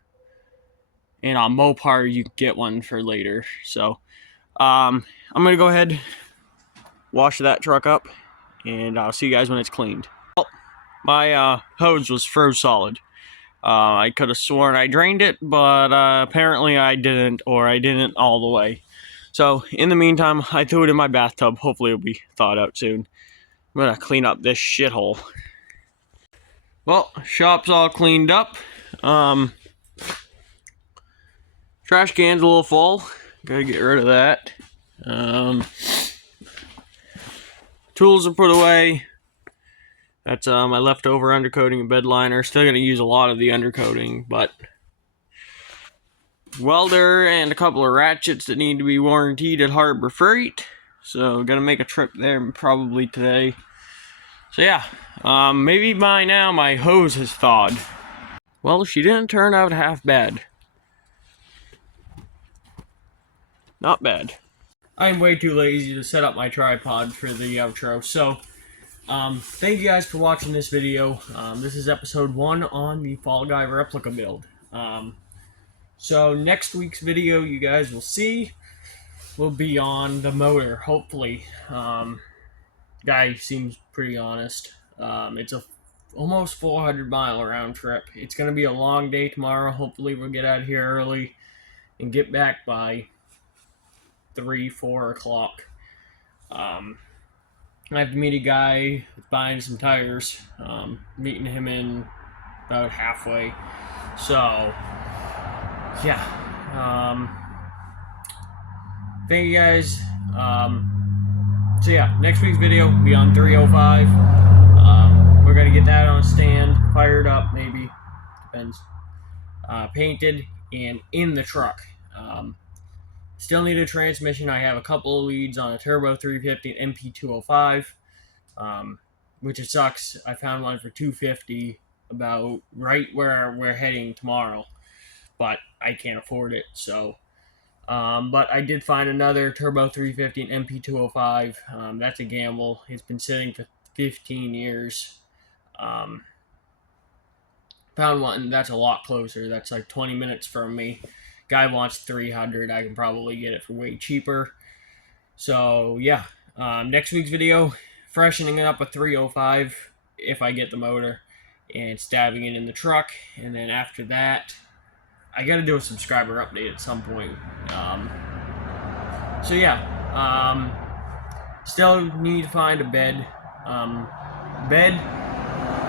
and on Mopar you can get one for later. So I'm gonna go ahead, wash that truck up, and I'll see you guys when it's cleaned. Well, my hose was froze solid. I could have sworn I drained it, but apparently I didn't, or I didn't all the way. So in the meantime, I threw it in my bathtub. Hopefully it'll be thawed out soon. I'm gonna clean up this shithole. Well, shop's all cleaned up. Trash can's a little full. Gotta get rid of that. Tools are put away. That's my leftover undercoating and bed liner. Still gonna use a lot of the undercoating, but welder and a couple of ratchets that need to be warranted at Harbor Freight. So gonna make a trip there probably today. So yeah, maybe by now my hose has thawed. Well, she didn't turn out half bad. Not bad. I'm way too lazy to set up my tripod for the outro, so thank you guys for watching this video. This is episode 1 on the Fall Guy replica build. So next week's video you guys will see will be on the motor, hopefully. Guy seems pretty honest. It's a almost 400 mile round trip. It's going to be a long day tomorrow. Hopefully we'll get out of here early and get back by 3-4 o'clock. I have to meet a guy buying some tires. Meeting him in about halfway. So yeah, thank you guys. So yeah, next week's video will be on 305. We're gonna get that on a stand, fired up, maybe, depends. Painted and in the truck. Still need a transmission. I have a couple of leads on a Turbo 350 and MP205, which it sucks. I found one for $250 about right where we're heading tomorrow, but I can't afford it. So, but I did find another Turbo 350 and MP205. That's a gamble. It's been sitting for 15 years. Found one that's a lot closer. That's like 20 minutes from me. Guy wants 300. I can probably get it for way cheaper. So yeah, next week's video, freshening up a 305 if I get the motor, and stabbing it in the truck. And then after that, I got to do a subscriber update at some point. So yeah, still need to find a bed,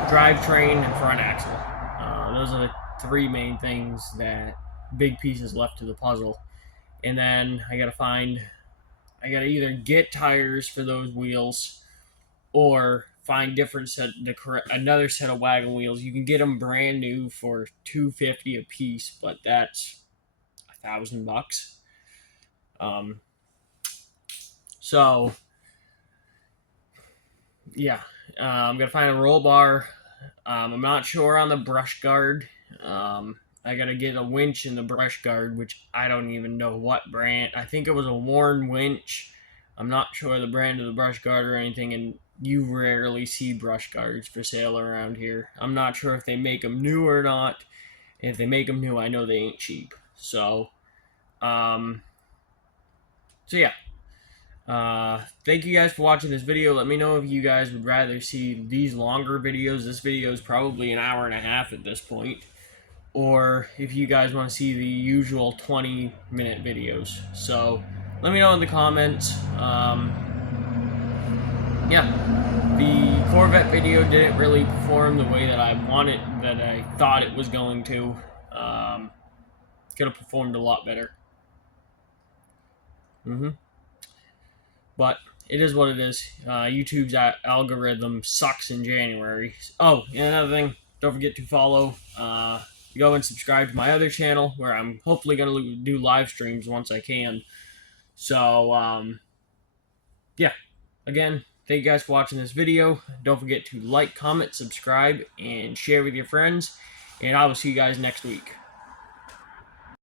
drivetrain, and front axle. Those are the 3 main things that big pieces left to the puzzle. And then I gotta either get tires for those wheels or find another set of wagon wheels. You can get them brand new for $250 a piece, but that's $1,000. So yeah, I'm gonna find a roll bar. I'm not sure on the brush guard. I gotta get a winch in the brush guard, which I don't even know what brand. I think it was a Warren winch. I'm not sure the brand of the brush guard or anything, and you rarely see brush guards for sale around here. I'm not sure if they make them new or not. If they make them new, I know they ain't cheap. So, yeah. Thank you guys for watching this video. Let me know if you guys would rather see these longer videos. This video is probably an hour and a half at this point. Or if you guys want to see the usual 20-minute videos. So let me know in the comments. Yeah, the Corvette video didn't really perform the way that I thought it was going to. Could have performed a lot better. But it is what it is. YouTube's algorithm sucks in January. Oh, and another thing, don't forget to follow. Go and subscribe to my other channel where I'm hopefully going to do live streams once I can. So, yeah. Again, thank you guys for watching this video. Don't forget to like, comment, subscribe, and share with your friends. And I will see you guys next week.